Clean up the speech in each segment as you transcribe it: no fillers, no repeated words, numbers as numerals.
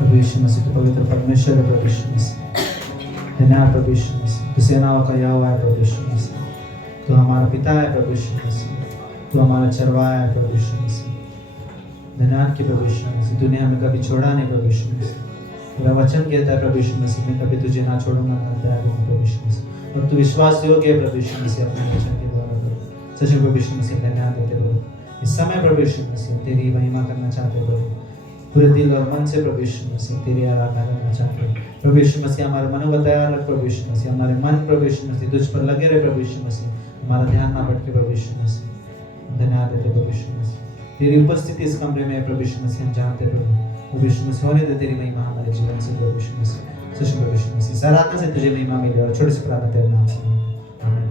प्रभु यीशु मसीह तो पवित्र परमेश्वर है प्रभु यीशु मसीह, धन्यवाद प्रभु यीशु मसीह, तो सेनाओं का यहोवा है प्रभु यीशु मसीह, तो हमारा पिता है प्रभु यीशु मसीह, तो हमारा चरवाहा है प्रभु यीशु मसीह। धन्यवाद के प्रभु यीशु मसीह, तूने हमें कभी छोड़ा नहीं प्रभु यीशु मसीह। तेरा वचन कहता है प्रभु यीशु मसीह, मैं कभी तुझे ना छोड़ूंगा ना त्याग दूंगा प्रभु यीशु मसीह। और तू विश्वास योग्य है प्रभु यीशु मसीह अपने वचन के द्वारा प्रभु। सच प्रभु यीशु मसीह धन्यवाद देते प्रभु। इस समय प्रभु यीशु मसीह तेरी महिमा करना चाहते प्रभु, पूरे दिल और मन से प्रभु यीशु मसीह तेरी आराधना करना चाहते हैं प्रभु यीशु मसीह। हमारे मन को तैयार रख प्रभु यीशु मसीह, हमारे मन प्रभु यीशु मसीह तुझ पर लगे रहे प्रभु यीशु मसीह, हमारा ध्यान ना भटके प्रभु यीशु मसीह। धन्यवाद देते प्रभु यीशु मसीह, तेरी उपस्थिति इस कमरे में प्रभु यीशु मसीह हम जानते प्रभु यीशु मसीह। होने दे तेरी महिमा हमारे जीवन से प्रभु यीशु मसीह। सच प्रभु यीशु मसीह सराहना से तुझे महिमा मिले और छोटे से प्रार्थना तेरे नाम से आमीन।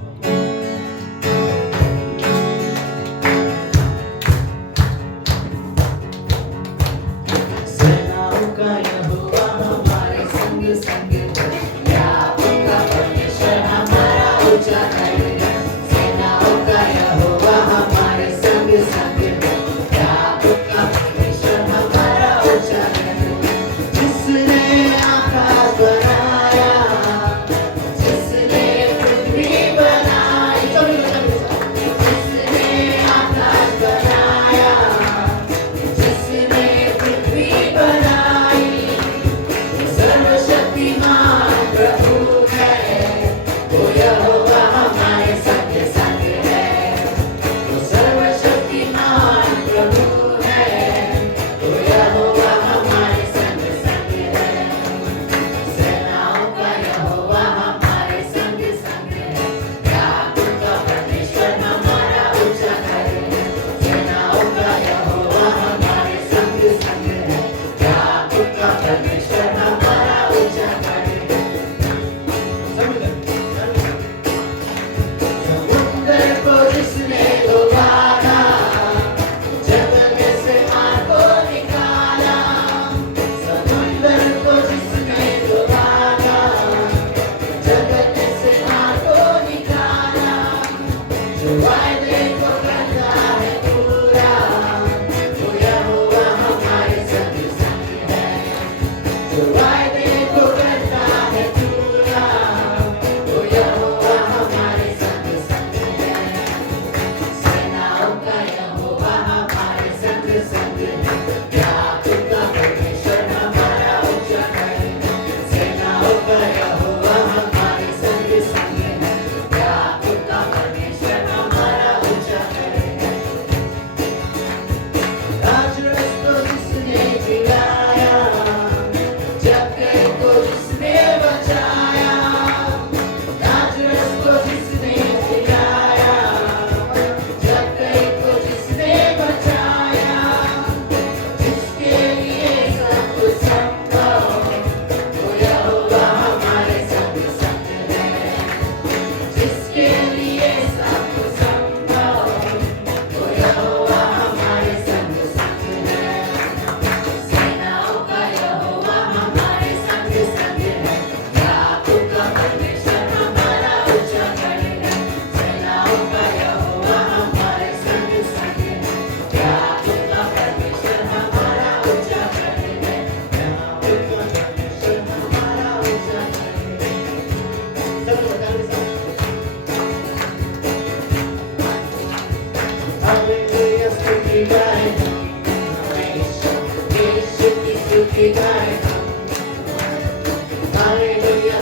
Hallelujah.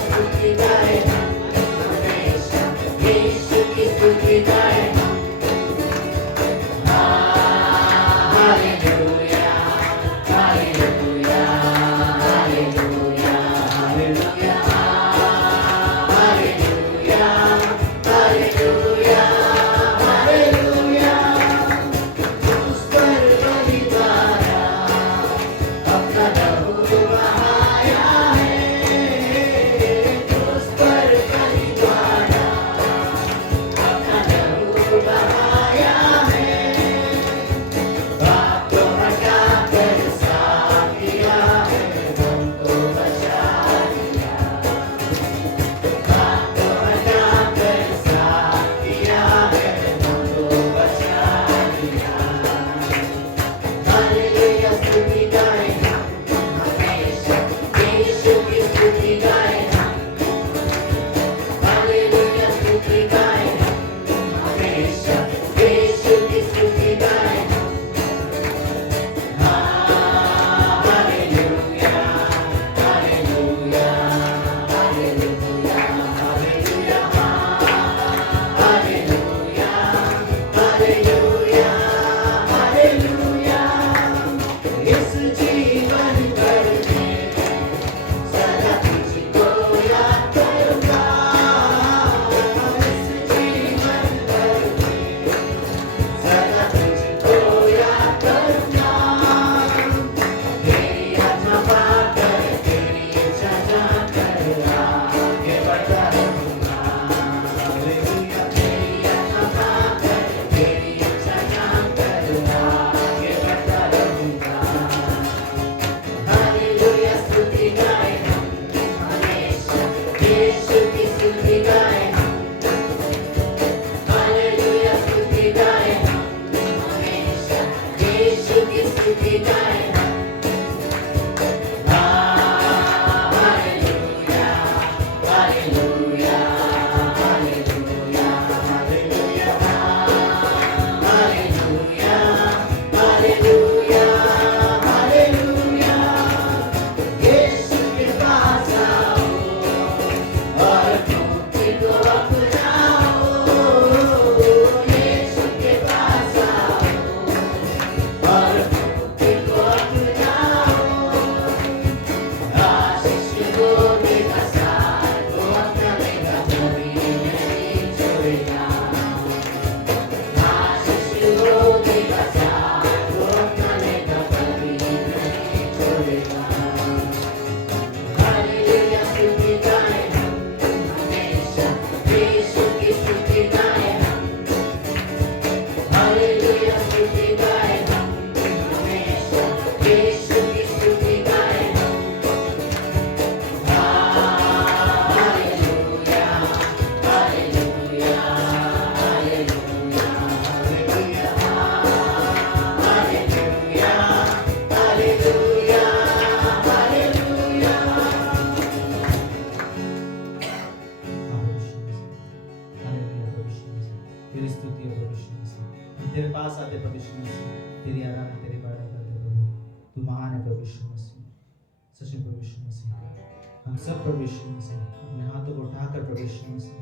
हालेलुया स्तुति गाए हम हमेशा यीशु की स्तुति गाए हम हालेलुया स्तुति गाए हम हमेशा यीशु की स्तुति गाए हम hallelujah hallelujah hallelujah hallelujah hallelujah hallelujah तेरी स्तुति है प्रभु यीशु मसीह। हम तेरे पास आते प्रभु यीशु मसीह, तेरी आराधना तेरी बड़ाई करते प्रभु। तू महान है प्रभु यीशु मसीह, सच में प्रभु यीशु मसीह। हम सब प्रभु यीशु मसीह अपने हाथों को उठाकर प्रभु यीशु मसीह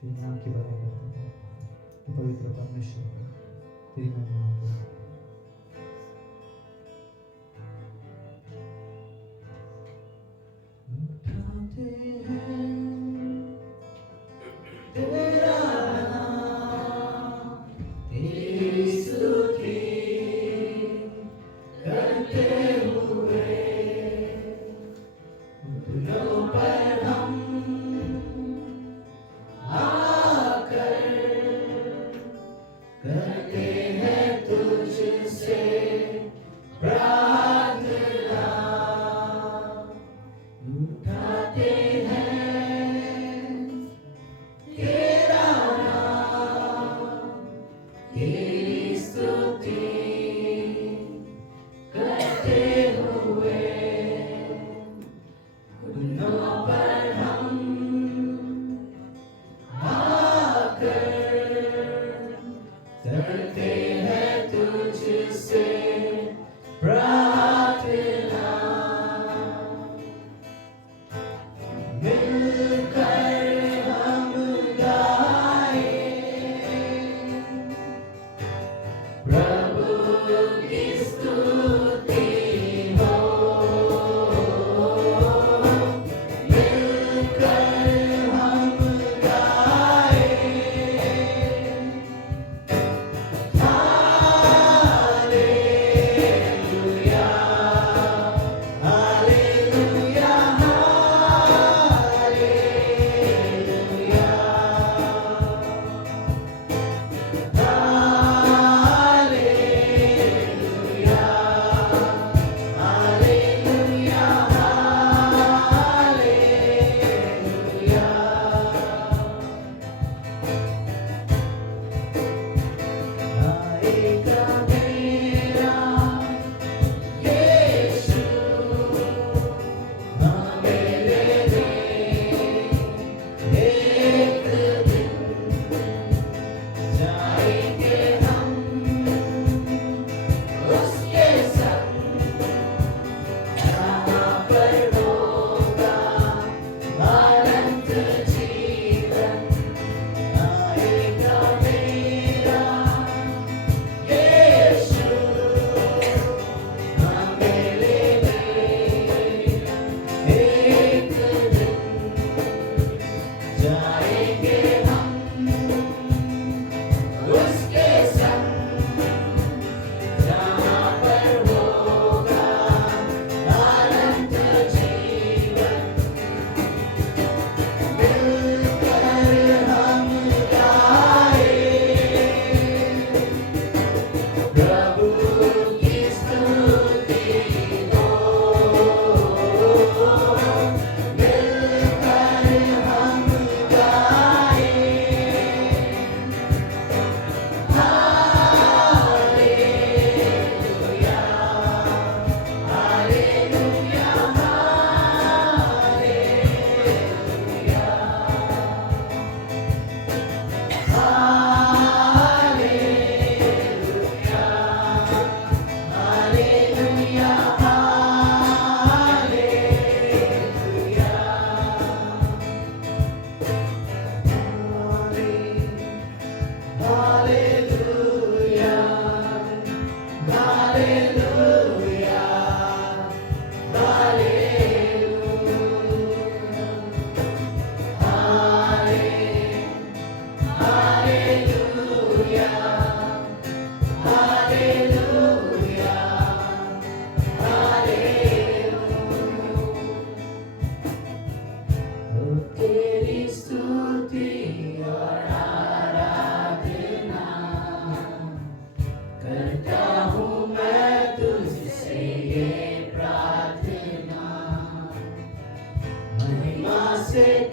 तेरे नाम की बड़ाई करते हैं। तू पवित्र परमेश्वर है, तेरी महिमा हो। उठाते हैं तेरा नाम, तेरी स्तुति करते हुए घुटनों पर हम आकर करते हैं तुझसे प्रार्थना। उठाते हैं तेरा नाम, तेरी स्तुति करते हुए घुटनों पर हम आकर करते हैं तुझसे प्रार्थना।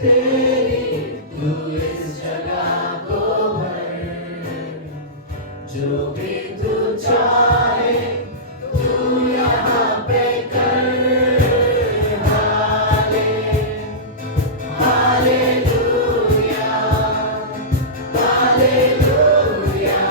तेरी तू इस जगह को भर, जो भी तू चाहे तू यहाँ पे कर। हाले हालेलुया हालेलुया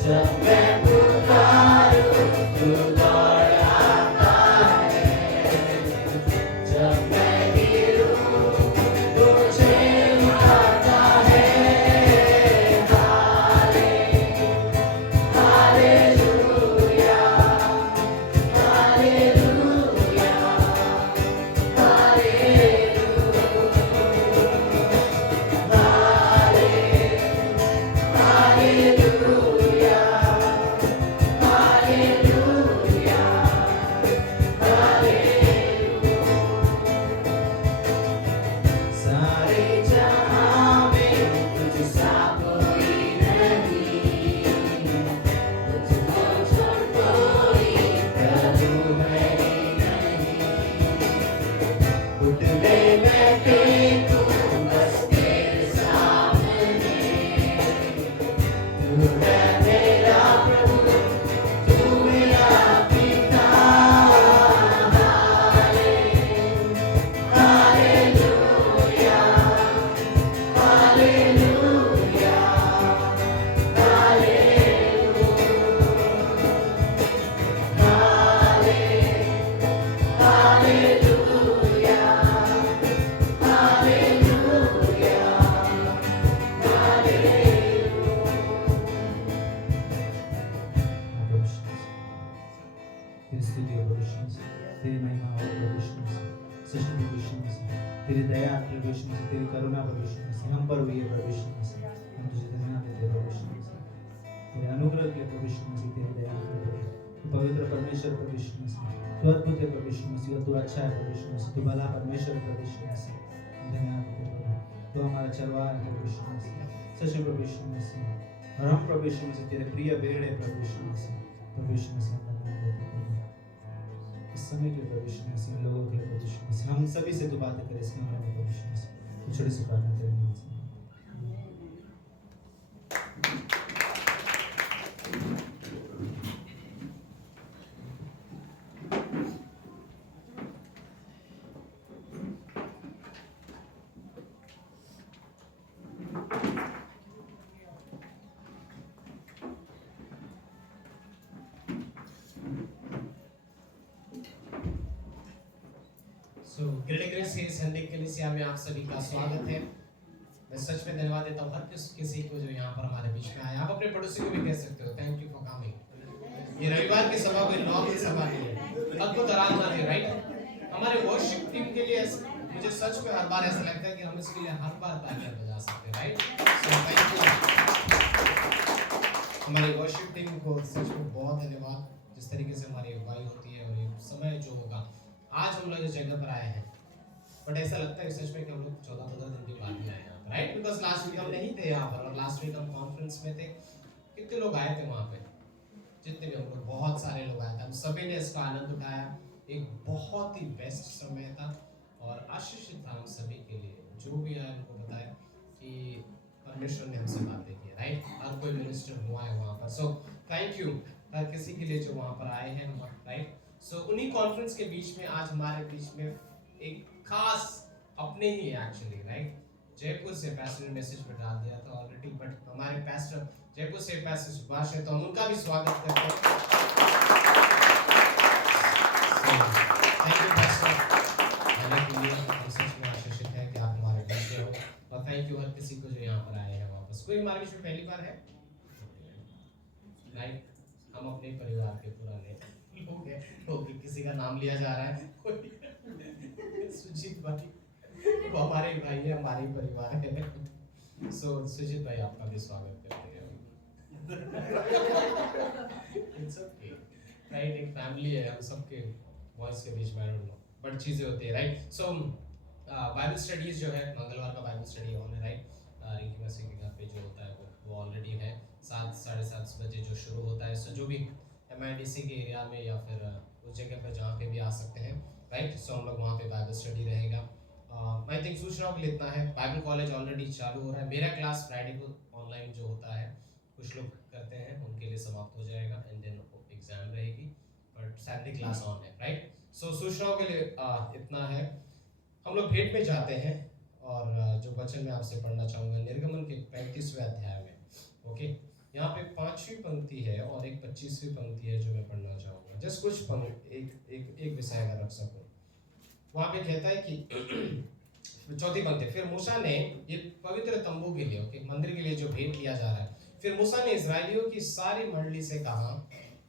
जब मैं पुकारूं तू दौड़ आता है, जब मैं गिरूं मुझे उठाता है। हाले हालेलुया हालेलुया हालेलुया हालेलुया सारे जहां में तुझसा कोई नहीं, तुझको छोड़ कोई प्रभु है नहीं। घुटने में टेकूं बस तेरे सामने, तू है मेरा प्रभु तू मेरा पिता। हालेलुया हालेलुया हालेलुया हालेलुया तेरी स्तुति हो प्रभु यीशु मसीह, तेरी महिमा हो प्रभु यीशु मसीह, सच प्रभु यीशु मसीह, तेरी दया प्रभु यीशु मसीह, तेरी करुणा प्रभु यीशु मसीह हम पर हुई है प्रभु यीशु मसीह। हम तुझे धन्यवाद देते हैं प्रभु यीशु मसीह, तेरे अनुग्रह के लिए प्रभु यीशु मसीह, तेरी दया के लिए प्रभु। तू पवित्र परमेश्वर प्रभु यीशु मसीह, तू अद्भुत है प्रभु यीशु मसीह, और तू अच्छा है प्रभु यीशु मसीह, तू भला परमेश्वर है प्रभु यीशु मसीह। धन्यवाद देते हैं प्रभु, तू हमारा चरवाहा है प्रभु यीशु मसीह, सच में प्रभु यीशु मसीह। और हम प्रभु यीशु मसीह तेरे प्रिय भेड़ है प्रभु यीशु मसीह। प्रभु यीशु मसीह हम धन्यवाद देते हैं प्रभु। इस समय के प्रभु यीशु मसीह लोगों के लिए प्रभु यीशु मसीह हम सभी से तू बातें करे इस मामले में प्रभु यीशु मसीह। कुछ छोटी सी प्रार्थना तेरे नाम से। ग्रेट ग्रेस के संडे कलीसिया में आप सभी का स्वागत है। मैं सच में धन्यवाद देता हूँ हर किसी को जो यहाँ पर हमारे बीच में आया। आप अपने पड़ोसी को भी कह सकते हो थैंक यू फॉर कमिंग। ये रविवार की सभा कोई नॉर्मल सभा नहीं है, अद्भुत आराधना थी, राइट। हमारे वर्शिप टीम के लिए मुझे सच में हर बार ऐसा लगता है कि हम इसके लिए हर बार तालियां बजा सकते हैं, राइट। सो थैंक यू हमारे वर्शिप टीम को, सच में बहुत धन्यवाद जिस तरीके से हमारी अगुवाई होती है। और ये समय जो होगा, आज हम लोग इस जगह पर आए हैं, बट ऐसा लगता है सच में कि हम लोग 14-15 दिन के बाद ही आए यहाँ पर, राइट। बिकॉज लास्ट वीक हम नहीं थे यहाँ पर, और लास्ट वीक हम कॉन्फ्रेंस में थे। कितने लोग आए थे वहाँ पे? जितने भी हम लोग, बहुत सारे लोग आए थे। हम सभी ने इसका आनंद उठाया। एक बहुत ही बेस्ट समय था और आशीषित था हम सभी के लिए। जो भी आए उनको बताया कि परमेश्वर ने हमसे बातें की, राइट। हर कोई मिनिस्टर हुआ है वहाँ पर। सो थैंक यू हर किसी के लिए जो वहाँ पर आए हैं, राइट। सो उन्हीं कॉन्फ्रेंस के बीच में आज हमारे बीच में एक खास अपने ही एक्चुअली, राइट, जयपुर से पैस्टर ने मैसेज में डाल दिया था ऑलरेडी, बट हमारे पैस्टर जयपुर से पैस्टर सुभाष है, तो हम उनका भी स्वागत करते हैं। थैंक यू पैस्टर, आने के लिए हम सच में आशीषित है कि आप हमारे बीच में हो। और थैंक यू हर किसी को जो यहाँ पर आए हैं वापस। कोई हमारे बीच में पहली बार है, राइट। हम अपने परिवार के पुराने लोग हैं, तो किसी का नाम लिया जा रहा है, कोई सुजीत भाई वो हमारे ही भाई है, हमारे ही परिवार है। सो सुजीत भाई आपका भी स्वागत करते हैं। इट्स ओके राइट, एक फैमिली है हम सबके वॉइस के बीच में, आई डोंट नो बट चीजें होती है राइट। सो बाइबल स्टडीज जो है, मंगलवार का बाइबल स्टडी ऑन है राइट। रिंकी मसीह के घर पे जो होता है वो ऑलरेडी है 7 साढ़े 7 बजे जो शुरू होता है। सो जो भी MIDC के एरिया में या फिर उस जगह पर जहाँ पे भी आ सकते हैं राइट। सो हम लोग वहाँ पे बाइबल स्टडी रहेगा। आई थिंक सूचनाओं के लिए इतना है। बाइबल कॉलेज ऑलरेडी चालू हो रहा है। मेरा क्लास फ्राइडे को ऑनलाइन जो होता है कुछ लोग करते हैं उनके लिए समाप्त हो जाएगा एंड देन एग्जाम रहेगी, बट सैटरडे क्लास ऑन है राइट। सो सूचनाओं के लिए इतना है। हम लोग भेंट में जाते हैं और जो वचन मैं आपसे पढ़ना चाहूँगा निर्गमन के 35वें अध्याय में। ओके, यहाँ पे 5वीं पंक्ति है और एक 25वीं पंक्ति है जो मैं पढ़ना चाहूँगा। जस्ट कुछ एक विषय अगर रख सकूँ। वहाँ पे कहता है कि चौथी पंक्ति, फिर मूसा ने ये पवित्र तंबू के लिए, ओके, मंदिर के लिए जो भेंट लिया जा रहा है, फिर मूसा ने इजराइलियों की सारी मंडली से कहा,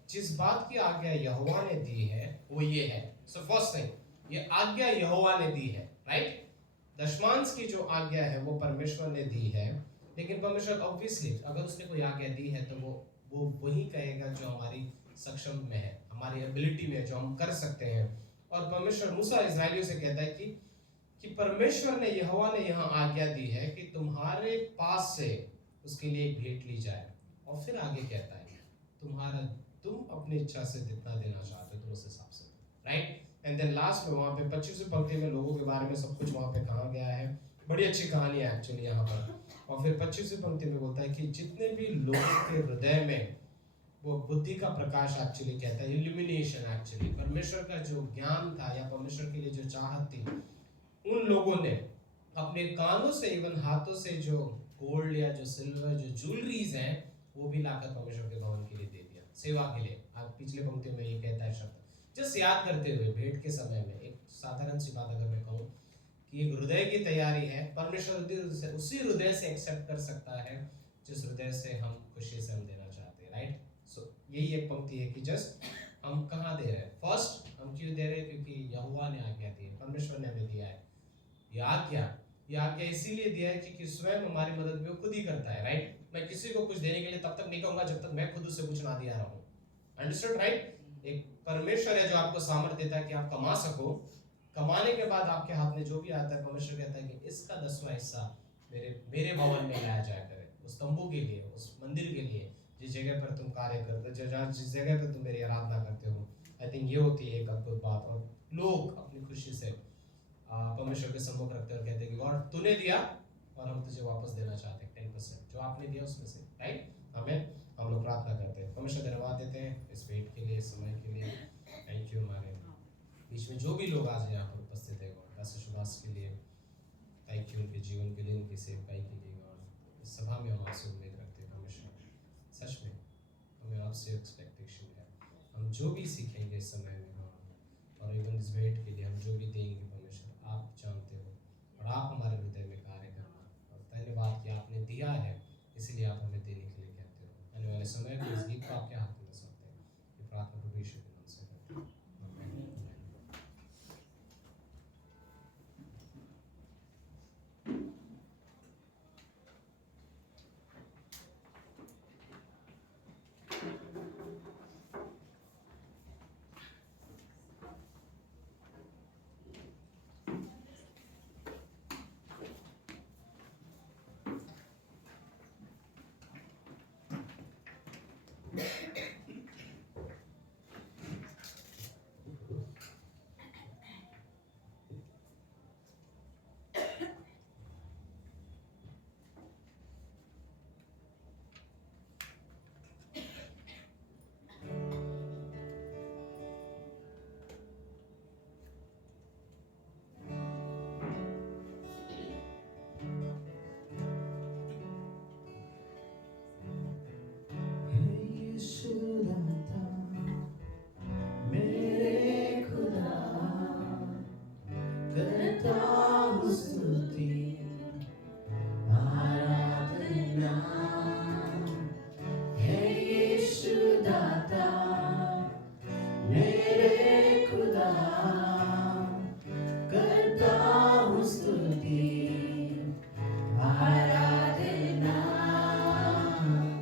जिस बात की आज्ञा यहोवा ने दी है वो ये है। सो फर्स्ट थिंग, ये आज्ञा यहोवा ने दी है राइट। दशमांश की जो आज्ञा है वो परमेश्वर ने दी है, लेकिन परमेश्वर ऑब्वियसली अगर उसने कोई आज्ञा दी है तो वो वही कहेगा जो हमारी सक्षम में है, हमारी एबिलिटी में, जो हम कर सकते हैं। और परमेश्वर मूसा इजराइलियों से कहता है कि परमेश्वर ने, यहोवा ने यहाँ आज्ञा दी है कि तुम्हारे पास से उसके लिए एक भेंट ली जाए। और फिर आगे कहता है तुम अपनी इच्छा से जितना देना चाहते हो तो उस हिसाब से राइट। एंड देन लास्ट में वहाँ पे 25वीं पंक्ति में लोगों के बारे में सब कुछ वहाँ पे कहा गया है। बड़ी अच्छी कहानी है एक्चुअली यहाँ पर। और फिर 25वीं पंक्ति में बोलता है कि जितने भी लोगों के हृदय में वो बुद्धि का प्रकाश एक्चुअली कहता है, इल्यूमिनेशन एक्चुअली, परमेश्वर का जो ज्ञान था या परमेश्वर के लिए जो चाहत थी, उन लोगों ने अपने कानों से, इवन हाथों से जो गोल्ड या जो सिल्वर, जो ज्वेलरीज हैं, वो भी लाकर परमेश्वर के भवन के लिए दे दिया, सेवा के लिए। आप पिछले पंक्ति में ये कहता है शब्द, जस्ट याद करते हुए भेंट के समय में एक साधारण सी बात अगर मैं कहूँ कि एक हृदय की तैयारी है। परमेश्वर उसी हृदय से एक्सेप्ट कर सकता है जिस हृदय से हम खुशी से हम देना चाहते हैं राइट। सो यही एक पंक्ति है कि जस्ट हम कहाँ दे रहे हैं। फर्स्ट हम क्यों दे रहे हैं? क्योंकि यहोवा ने आज्ञा दी है, परमेश्वर ने हमें दिया है ये आज्ञा इसीलिए दिया है क्योंकि स्वयं हमारी मदद में वो खुद ही करता है राइट। मैं किसी को कुछ देने के लिए तब तक नहीं कहूंगा जब तक मैं खुद उससे कुछ ना दिया रहा हूँ। Understood right. एक परमेश्वर है जो आपको सामर्थ्य देता है कि आप कमा सको। कमाने के बाद आपके हाथ में जो भी आता है, परमेश्वर कहता है कि इसका 10वां हिस्सा मेरे भवन में लाया जाया करे, उस तंबू के लिए, उस मंदिर के लिए, जिस जगह पर तुम कार्य करते हो, जिस जगह पर तुम मेरी आराधना करते हो। आई थिंक ये होती है एक अद्भुत बात। और लोग अपनी खुशी से परमेश्वर के सम्मुख रखते हैं और कहते हैं कि गॉड तूने दिया और हम तुझे वापस देना चाहते हैं 10% जो आपने दिया उसमें से राइट। हमें हम लोग प्रार्थना करते हैं, परमेश्वर धन्यवाद देते हैं इस भेंट के लिए, इस समय के लिए। Thank you. हमारे बीच में जो भी लोग आज यहाँ पर उपस्थित है गॉड, दास सुभाष के लिए थैंक यू, उनके जीवन के लिए, उनकी सेवकाई के लिए गॉड। इस सभा में हम आपसे उम्मीद रखते हैं परमेश्वर, सच में हमें आपसे एक्सपेक्टेशन है। हम जो भी सीखेंगे इस समय में गॉड, और इवन इस भेंट के लिए हम जो भी देंगे परमेश्वर आप जानते हो, और आप हमारे हृदय में कार्य करना। और धन्यवाद कि आपने दिया है, इसलिए आप हमें देने के लिए कहते हो। आने वाले समय में इस गीत को आपके हाथ में सौंपते हैं। ये प्रार्थना प्रभु यीशु के नाम से करते हैं, आमीन। स्तुति आराधना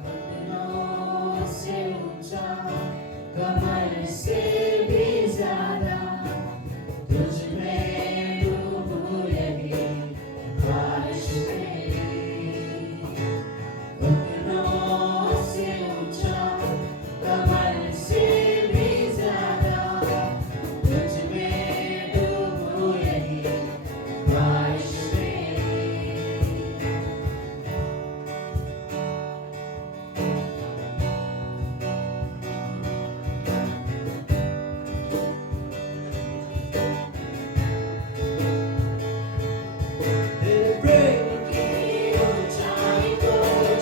घुटनों से ऊंचा कमर से भी ज्यादा तुझ में डूबूं यही ख्वाहिश मेरी घुटनों से ऊंचा कमर से भी ज्यादा तुझ में डूबूं यही ख्वाहिश मेरी तेरे प्रेम की ऊंचाई को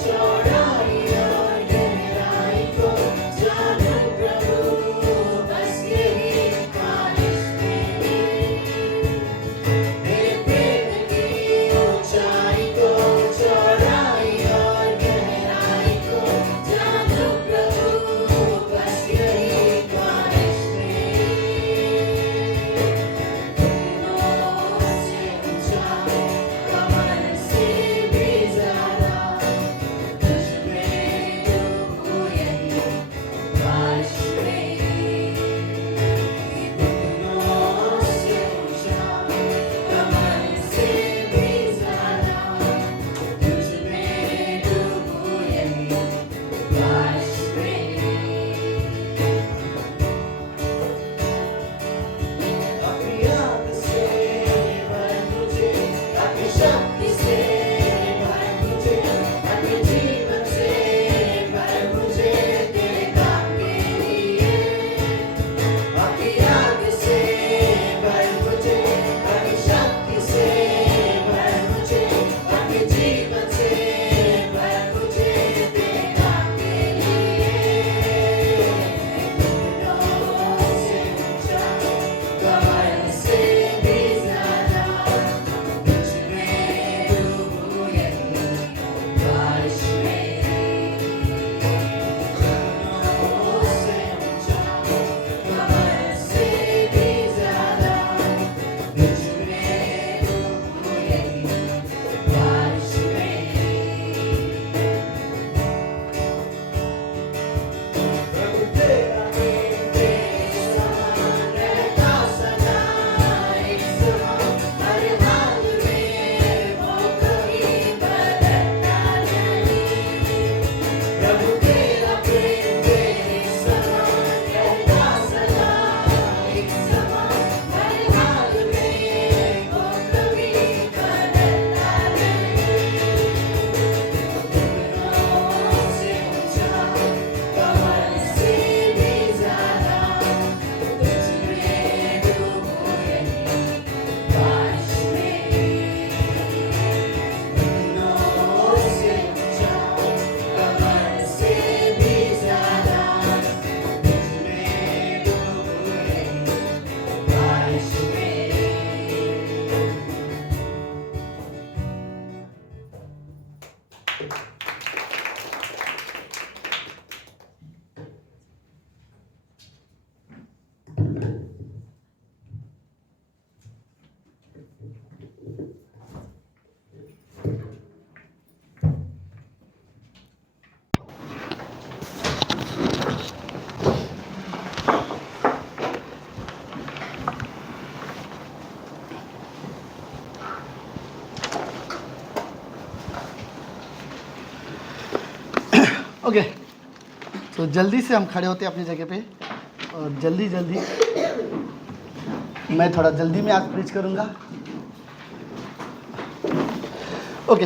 चौड़ाई और गहराई को जानूं प्रभु बस यही ख्वाहिश मेरी तेरे प्रेम की ऊंचाई को चौड़ाई और गहराई को जानूं प्रभु बस यही ख्वाहिश मेरी घुटनों से ऊंचा कमर से भी ज्यादा तुझ में डूबूं यही ख्वाहिश मेरी घुटनों से ऊंचा कमर से भी ज्यादा तुझ में डूबूं यही ख्वाहिश मेरी अपनी याद से भर मुझे अपनी शक्ति से भर मुझे अपने जीवन से भर मुझे तेरे काम के लिए अपनी याद से भर मुझे अपनी शक्ति से भर मुझे अपने जीवन से भर मुझे तेरे काम के लिए घुटनों से ऊंचा कमर से भी ज्यादा तुझ में डूबूं यही ख्वाहिश मेरी घुटनों से ऊंचा कमर से भी ज्यादा तुझ में डूबूं यही ख्वाहिश मेरी प्रभु तेरा प्रेम तेरे समान रहता सदा एक समान हर हाल में वो कभी बदलता नहीं प्रभु तेरा प्रेम तेरे समान रहता सदा एक समान हर हाल में वो कभी बदलता नहीं घुटनों से ऊंचा कमर से भी ज्यादा तुझ में डूबूं यही ख्वाहिश मेरी घुटनों से ऊंचा कमर से भी ज्यादा तुझ में डूबूं यही ख्वाहिश मेरी ओके, तो जल्दी से हम खड़े होते हैं अपनी जगह पे और जल्दी जल्दी मैं थोड़ा जल्दी में आज प्रीच करूँगा। ओके,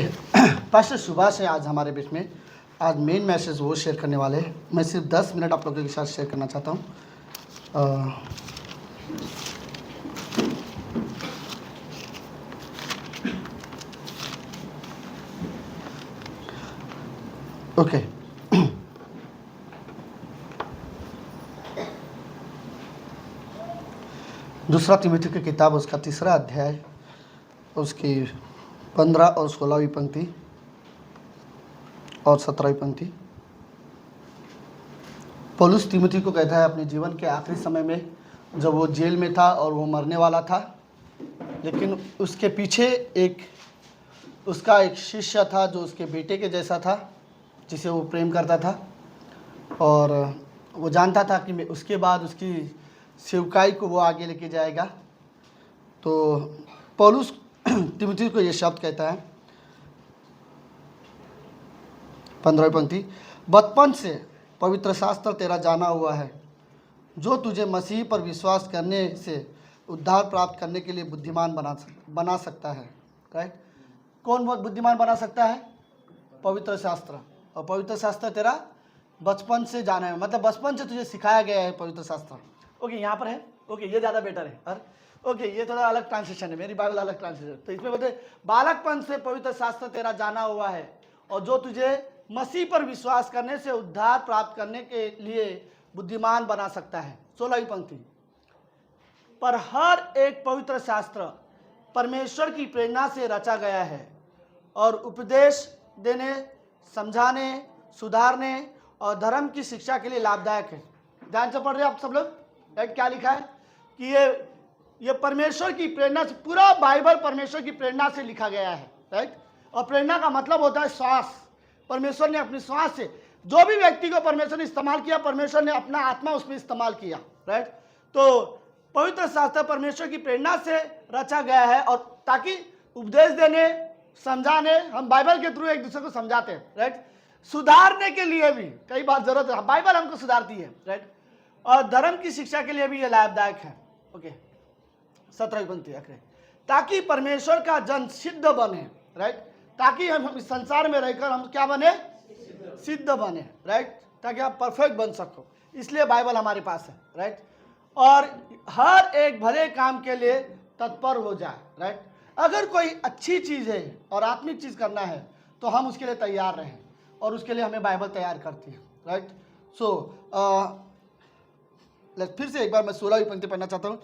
पास्टर सुभाष है आज हमारे बीच में। आज मेन मैसेज वो शेयर करने वाले हैं। मैं सिर्फ 10 मिनट आप लोगों के साथ शेयर करना चाहता हूँ। ओके, दूसरा तिमुथी की किताब उसका 3रा अध्याय उसकी 15 और 16वीं पंक्ति और 17वीं पंक्ति। पौलुस तिमुथी को कहता है अपने जीवन के आखिरी समय में जब वो जेल में था और वो मरने वाला था, लेकिन उसके पीछे उसका एक शिष्य था जो उसके बेटे के जैसा था, जिसे वो प्रेम करता था, और वो जानता था कि उसके बाद उसकी सेवकाई को वो आगे लेके जाएगा। तो पौलुस तिमुथियुस को ये शब्द कहता है, 15वीं पंक्ति, बचपन से पवित्र शास्त्र तेरा जाना हुआ है, जो तुझे मसीह पर विश्वास करने से उद्धार प्राप्त करने के लिए बुद्धिमान बना सकता है। राइट? कौन बहुत बुद्धिमान बना सकता है? पवित्र शास्त्र। और पवित्र शास्त्र तेरा बचपन से जाना है, मतलब बचपन से तुझे सिखाया गया है पवित्र शास्त्र। ओके, यहाँ पर है। ओके, ये ज़्यादा बेटर है। और ओके, ये थोड़ा अलग ट्रांसलेशन है, मेरी बाइबल अलग ट्रांसलेशन। तो इसमें बोलते बालकपन से पवित्र शास्त्र तेरा जाना हुआ है, और जो तुझे मसीह पर विश्वास करने से उद्धार प्राप्त करने के लिए बुद्धिमान बना सकता है। 16वीं पंक्ति, पर हर एक पवित्र शास्त्र परमेश्वर की प्रेरणा से रचा गया है और उपदेश देने, समझाने, सुधारने और धर्म की शिक्षा के लिए लाभदायक है। ध्यान से पढ़ रहे हैं आप सब लोग? राइट? क्या लिखा है कि ये परमेश्वर की प्रेरणा से, पूरा बाइबल परमेश्वर की प्रेरणा से लिखा गया है। राइट? और प्रेरणा का मतलब होता है श्वास। परमेश्वर ने अपनी श्वास से जो भी व्यक्ति को परमेश्वर ने इस्तेमाल किया, परमेश्वर ने अपना आत्मा उसमें इस्तेमाल किया। राइट? तो पवित्र शास्त्र परमेश्वर की प्रेरणा से रचा गया है, और ताकि उपदेश देने, समझाने, हम बाइबल के थ्रू एक दूसरे को समझाते हैं। राइट? सुधारने के लिए भी कई बार जरूरत है, बाइबल हमको सुधारती है। राइट? और धर्म की शिक्षा के लिए भी ये लाभदायक है। ओके, 17वीं पंक्ति आखिरी, ताकि परमेश्वर का जन सिद्ध बने। राइट? ताकि हम इस संसार में रहकर हम क्या बने? सिद्ध बने। राइट? ताकि आप परफेक्ट बन सको, इसलिए बाइबल हमारे पास है। राइट? और हर एक भले काम के लिए तत्पर हो जाए। राइट? अगर कोई अच्छी चीज़ है और आत्मिक चीज़ करना है तो हम उसके लिए तैयार रहें, और उसके लिए हमें बाइबल तैयार करती है। राइट? सो फिर से एक बार मैं 16वीं पंक्ति पढ़ना चाहता हूँ।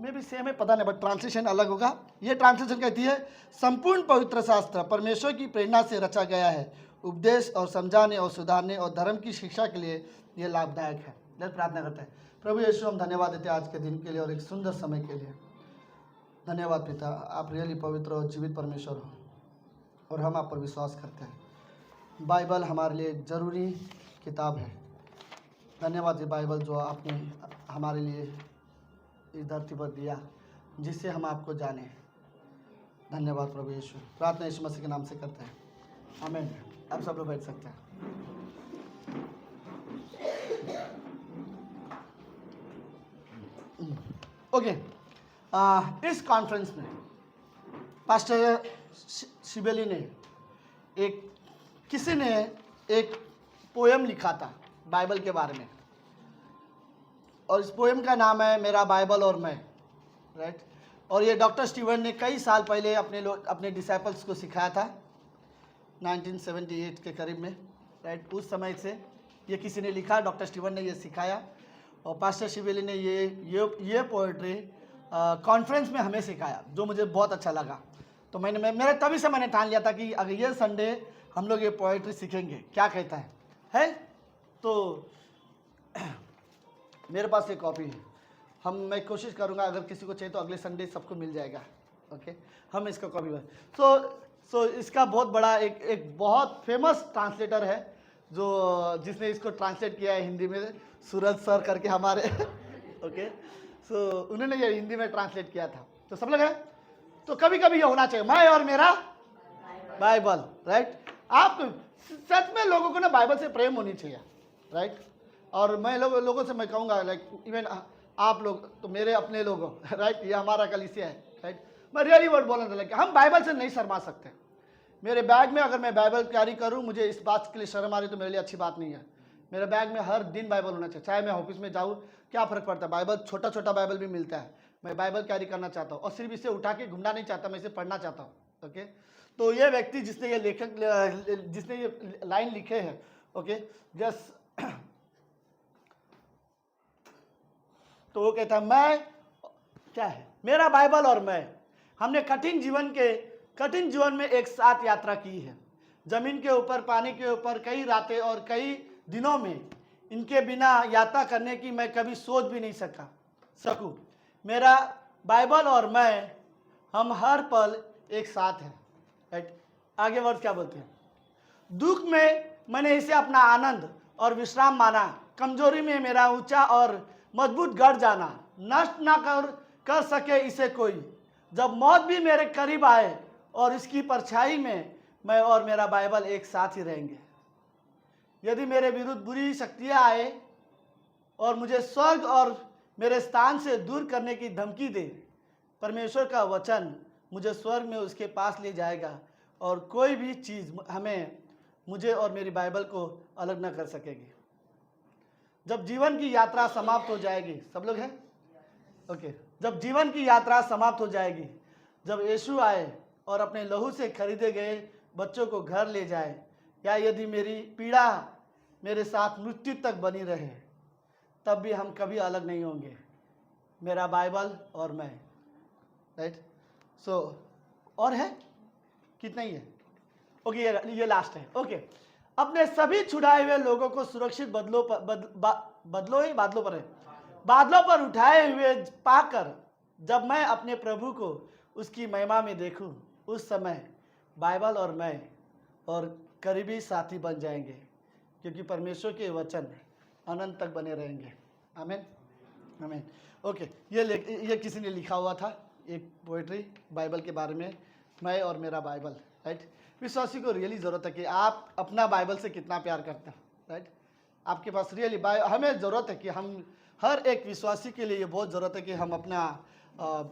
मे भी सेम है, पता नहीं, बट ट्रांसलेशन अलग होगा। ये ट्रांसलेशन कहती है, संपूर्ण पवित्र शास्त्र परमेश्वर की प्रेरणा से रचा गया है, उपदेश और समझाने और सुधारने और धर्म की शिक्षा के लिए ये लाभदायक है। लेट प्रार्थना करते हैं। प्रभु यीशु, हम धन्यवाद देते हैं आज के दिन के लिए और एक सुंदर समय के लिए। धन्यवाद पिता, आप रियली पवित्र और जीवित परमेश्वर हो, और हम आप पर विश्वास करते हैं। बाइबल हमारे लिए एक ज़रूरी किताब है। धन्यवाद ये बाइबल जो आपने हमारे लिए इस धरती पर दिया, जिससे हम आपको जाने। धन्यवाद प्रभु यीशु। प्रार्थना यीशु मसीह के नाम से करते हैं, आमीन। आप सब लोग बैठ सकते हैं। ओके, इस कॉन्फ्रेंस में पास्टर शिबेली ने किसी ने एक पोएम लिखा था बाइबल के बारे में, और इस पोएम का नाम है मेरा बाइबल और मैं। राइट? और ये डॉक्टर स्टीवन ने कई साल पहले अपने डिसाइपल्स को सिखाया था, 1978 के करीब में। राइट? उस समय से ये किसी ने लिखा, डॉक्टर स्टीवन ने ये सिखाया, और पास्टर शिबेली ने ये पोएट्री कॉन्फ्रेंस में हमें सिखाया, जो मुझे बहुत अच्छा लगा। तो मेरे तभी से मैंने ठान लिया था कि अगर ये संडे हम लोग ये पोएट्री सीखेंगे। क्या कहता है? तो मेरे पास एक कॉपी है। मैं कोशिश करूँगा, अगर किसी को चाहिए तो अगले संडे सबको मिल जाएगा। ओके, हम इसका कॉपी सो इसका बहुत बड़ा एक बहुत फेमस ट्रांसलेटर है जिसने इसको ट्रांसलेट किया है हिंदी में, सूरज सर करके हमारे ओके, सो उन्होंने ये हिंदी में ट्रांसलेट किया था। तो सब लोग है, तो कभी कभी ये होना चाहिए, मैं और मेरा बाइबल। राइट? आप सच में लोगों को ना बाइबल से प्रेम होनी चाहिए। राइट? और मैं लोगों से मैं कहूँगा, लाइक इवन आप लोग तो मेरे अपने लोग हो। राइट? ये हमारा कलीसिया है। राइट? मैं रियली वर्ड बोलना था कि हम बाइबल से नहीं शर्मा सकते। मेरे बैग में अगर मैं बाइबल कैरी करूँ, मुझे इस बात के लिए शर्म आ रही तो मेरे लिए अच्छी बात नहीं है। मेरे बैग में हर दिन बाइबल होना चाहिए, चाहे मैं ऑफिस में जाऊँ, क्या फ़र्क पड़ता है। बाइबल छोटा छोटा बाइबल भी मिलता है, मैं बाइबल कैरी करना चाहता हूँ, और सिर्फ इसे उठा के घूमना नहीं चाहता, मैं इसे पढ़ना चाहता हूँ। ओके, तो ये व्यक्ति जिसने ये लाइन लिखे हैं, ओके, जस्ट तो वो कहता है, मैं क्या है मेरा बाइबल और मैं, हमने कठिन जीवन में एक साथ यात्रा की है। जमीन के ऊपर, पानी के ऊपर, कई रातें और कई दिनों में इनके बिना यात्रा करने की मैं कभी सोच भी नहीं सकूं। मेरा बाइबल और मैं हम हर पल एक साथ हैं। राइट, आगे वर्ड क्या बोलते हैं? दुख में मैंने इसे अपना आनंद और विश्राम माना, कमजोरी में मेरा ऊंचा और मजबूत गढ़ जाना, नष्ट ना कर सके इसे कोई। जब मौत भी मेरे करीब आए और इसकी परछाई में मैं और मेरा बाइबल एक साथ ही रहेंगे। यदि मेरे विरुद्ध बुरी शक्तियां आए और मुझे स्वर्ग और मेरे स्थान से दूर करने की धमकी दे, परमेश्वर का वचन मुझे स्वर्ग में उसके पास ले जाएगा और कोई भी चीज़ मुझे और मेरी बाइबल को अलग न कर सकेगी। जब जीवन की यात्रा समाप्त हो जाएगी, सब लोग हैं ओके? जब जीवन की यात्रा समाप्त हो जाएगी, जब यीशु आए और अपने लहू से खरीदे गए बच्चों को घर ले जाए, या यदि मेरी पीड़ा मेरे साथ मृत्यु तक बनी रहे, तब भी हम कभी अलग नहीं होंगे, मेरा बाइबल और मैं। राइट, सो और है कितना ही है? ओके, ये लास्ट है। ओके, अपने सभी छुड़ाए हुए लोगों को सुरक्षित बादलों पर उठाए हुए पाकर जब मैं अपने प्रभु को उसकी महिमा में देखूं, उस समय बाइबल और मैं और करीबी साथी बन जाएंगे, क्योंकि परमेश्वर के वचन अनंत तक बने रहेंगे। आमीन, आमीन। ओके, ये किसी ने लिखा हुआ था एक पोएट्री बाइबल के बारे में, मैं और मेरा बाइबल। राइट, विश्वासी को रियली ज़रूरत है कि आप अपना बाइबल से कितना प्यार करते हैं। राइट, आपके पास रियली हमें ज़रूरत है कि हम हर एक विश्वासी के लिए ये बहुत ज़रूरत है कि हम अपना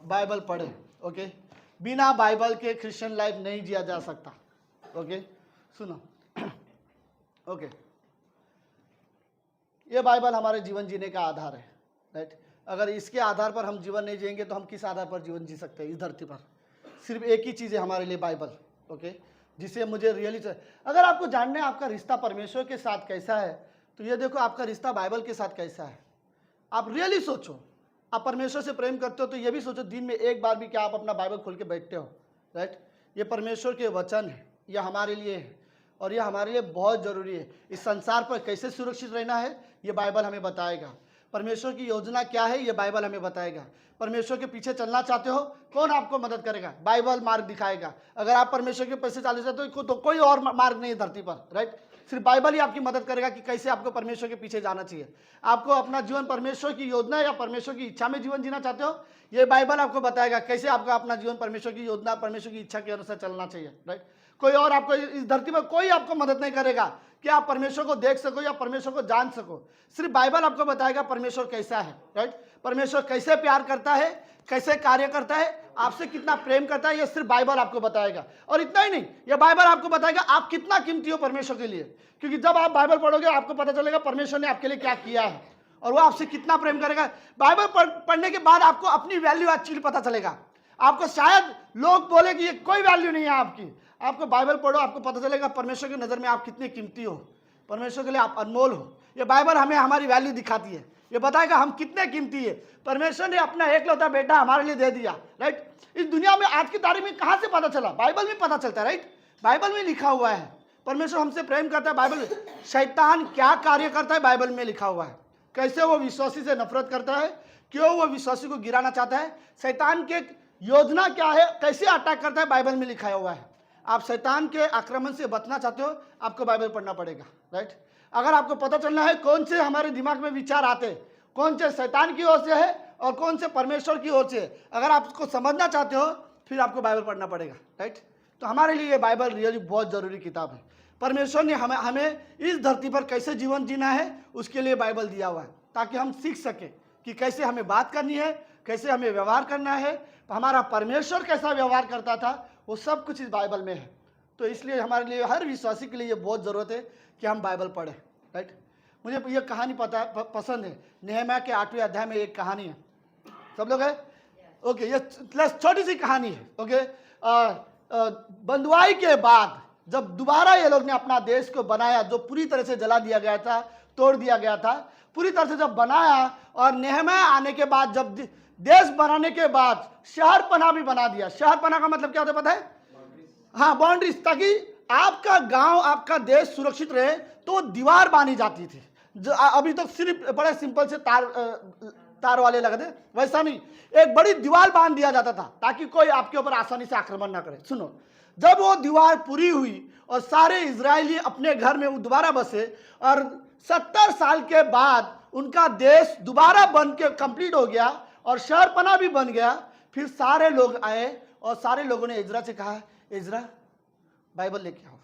बाइबल पढ़ें। ओके, बिना बाइबल के क्रिश्चियन लाइफ नहीं जिया जा सकता। ओके, सुनो ओके, ये बाइबल हमारे जीवन जीने का आधार है। राइट, अगर इसके आधार पर हम जीवन नहीं जिएंगे तो हम किस आधार पर जीवन जी सकते हैं इस धरती पर? सिर्फ एक ही चीज़ है हमारे लिए, बाइबल। ओके, जिसे मुझे रियली अगर आपको जानना है आपका रिश्ता परमेश्वर के साथ कैसा है, तो ये देखो आपका रिश्ता बाइबल के साथ कैसा है। आप रियली सोचो, आप परमेश्वर से प्रेम करते हो तो ये भी सोचो दिन में एक बार भी क्या आप अपना बाइबल खोल के बैठते हो। राइट, ये परमेश्वर के वचन है, यह हमारे लिए है और यह हमारे लिए बहुत ज़रूरी है। इस संसार पर कैसे सुरक्षित रहना है ये बाइबल हमें बताएगा। परमेश्वर की योजना क्या है ये बाइबल हमें बताएगा। परमेश्वर के पीछे चलना चाहते हो, कौन आपको मदद करेगा? बाइबल मार्ग दिखाएगा। अगर आप परमेश्वर के पीछे चलना चाहते हो तो कोई और मार्ग नहीं है धरती पर। राइट, सिर्फ बाइबल ही आपकी मदद करेगा कि कैसे आपको परमेश्वर के पीछे जाना चाहिए। आपको अपना जीवन परमेश्वर की योजना या परमेश्वर की इच्छा में जीवन जीना चाहते हो, ये बाइबल आपको बताएगा कैसे आपका अपना जीवन परमेश्वर की योजना, परमेश्वर की इच्छा के अनुसार चलना चाहिए। राइट, कोई और आपको इस धरती पर कोई आपको मदद नहीं करेगा कि आप परमेश्वर को देख सको या परमेश्वर को जान सको। सिर्फ बाइबल आपको बताएगा परमेश्वर कैसा है। राइट, परमेश्वर कैसे प्यार करता है, कैसे कार्य करता है, आपसे कितना प्रेम करता है, ये सिर्फ बाइबल आपको बताएगा। और इतना ही नहीं, ये बाइबल आपको बताएगा आप कितना कीमती हो परमेश्वर के लिए, क्योंकि जब आप बाइबल पढ़ोगे आपको पता चलेगा परमेश्वर ने आपके लिए क्या किया है और वो आपसे कितना प्रेम करेगा। बाइबल पढ़ने के बाद आपको अपनी वैल्यू एक्चुअली पता चलेगा। आपको शायद लोग बोले कि ये कोई वैल्यू नहीं है आपकी, आपको बाइबल पढ़ो, आपको पता चलेगा परमेश्वर की नज़र में आप कितने कीमती हो, परमेश्वर के लिए आप अनमोल हो। ये बाइबल हमें हमारी वैल्यू दिखाती है, ये बताएगा हम कितने कीमती है। परमेश्वर ने अपना एकलौता बेटा हमारे लिए दे दिया। राइट, इस दुनिया में आज की तारीख में कहाँ से पता चला? बाइबल में पता चलता है। राइट, बाइबल में लिखा हुआ है परमेश्वर हमसे प्रेम करता है। बाइबल में शैतान क्या कार्य करता है बाइबल में लिखा हुआ है, कैसे वो विश्वासी से नफरत करता है, क्यों वो विश्वासी को गिराना चाहता है, शैतान के योजना क्या है, कैसे अटैक करता है, बाइबल में लिखा हुआ है। आप शैतान के आक्रमण से बचना चाहते हो, आपको बाइबल पढ़ना पड़ेगा। राइट, अगर आपको पता चलना है कौन से हमारे दिमाग में विचार आते, कौन से शैतान की ओर से है और कौन से परमेश्वर की ओर से है, अगर आप उसको समझना चाहते हो फिर आपको बाइबल पढ़ना पड़ेगा। राइट, तो हमारे लिए ये बाइबल रियली बहुत ज़रूरी किताब है। परमेश्वर ने हमें इस धरती पर कैसे जीवन जीना है उसके लिए बाइबल दिया हुआ है, ताकि हम सीख सकें कि कैसे हमें बात करनी है, कैसे हमें व्यवहार करना है, हमारा परमेश्वर कैसा व्यवहार करता था, वो सब कुछ इस बाइबल में है। तो इसलिए हमारे लिए हर विश्वासी के लिए ये बहुत ज़रूरत है कि हम बाइबल पढ़ें। राइट, मुझे ये कहानी पसंद है। नेहम्याह के 8वें अध्याय में एक कहानी है, सब लोग है ओके, ये छोटी सी कहानी है। ओके, बंधुआई के बाद जब दोबारा ये लोग ने अपना देश को बनाया, जो पूरी तरह से जला दिया गया था, तोड़ दिया गया था, पूरी तरह से जब बनाया और नेहम्याह आने के बाद, जब देश बनाने के बाद शहर पनाह भी बना दिया। शहर पनाह का मतलब क्या होता है पता है? हाँ, बाउंड्रीज, ताकि आपका गांव, आपका देश सुरक्षित रहे, तो दीवार बांधी जाती थी। जो अभी तो सिर्फ बड़े सिंपल से तार वाले लगा दे, वैसा नहीं, एक बड़ी दीवार बांध दिया जाता था ताकि कोई आपके ऊपर आसानी से आक्रमण ना करे। सुनो, जब वो दीवार पूरी हुई और सारे इजरायली अपने घर में दोबारा बसे और 70 साल के बाद उनका देश दोबारा बन के कंप्लीट हो गया और शहरपना भी बन गया, फिर सारे लोग आए और सारे लोगों ने इजरा से कहा, इजरा बाइबल लेके आओ।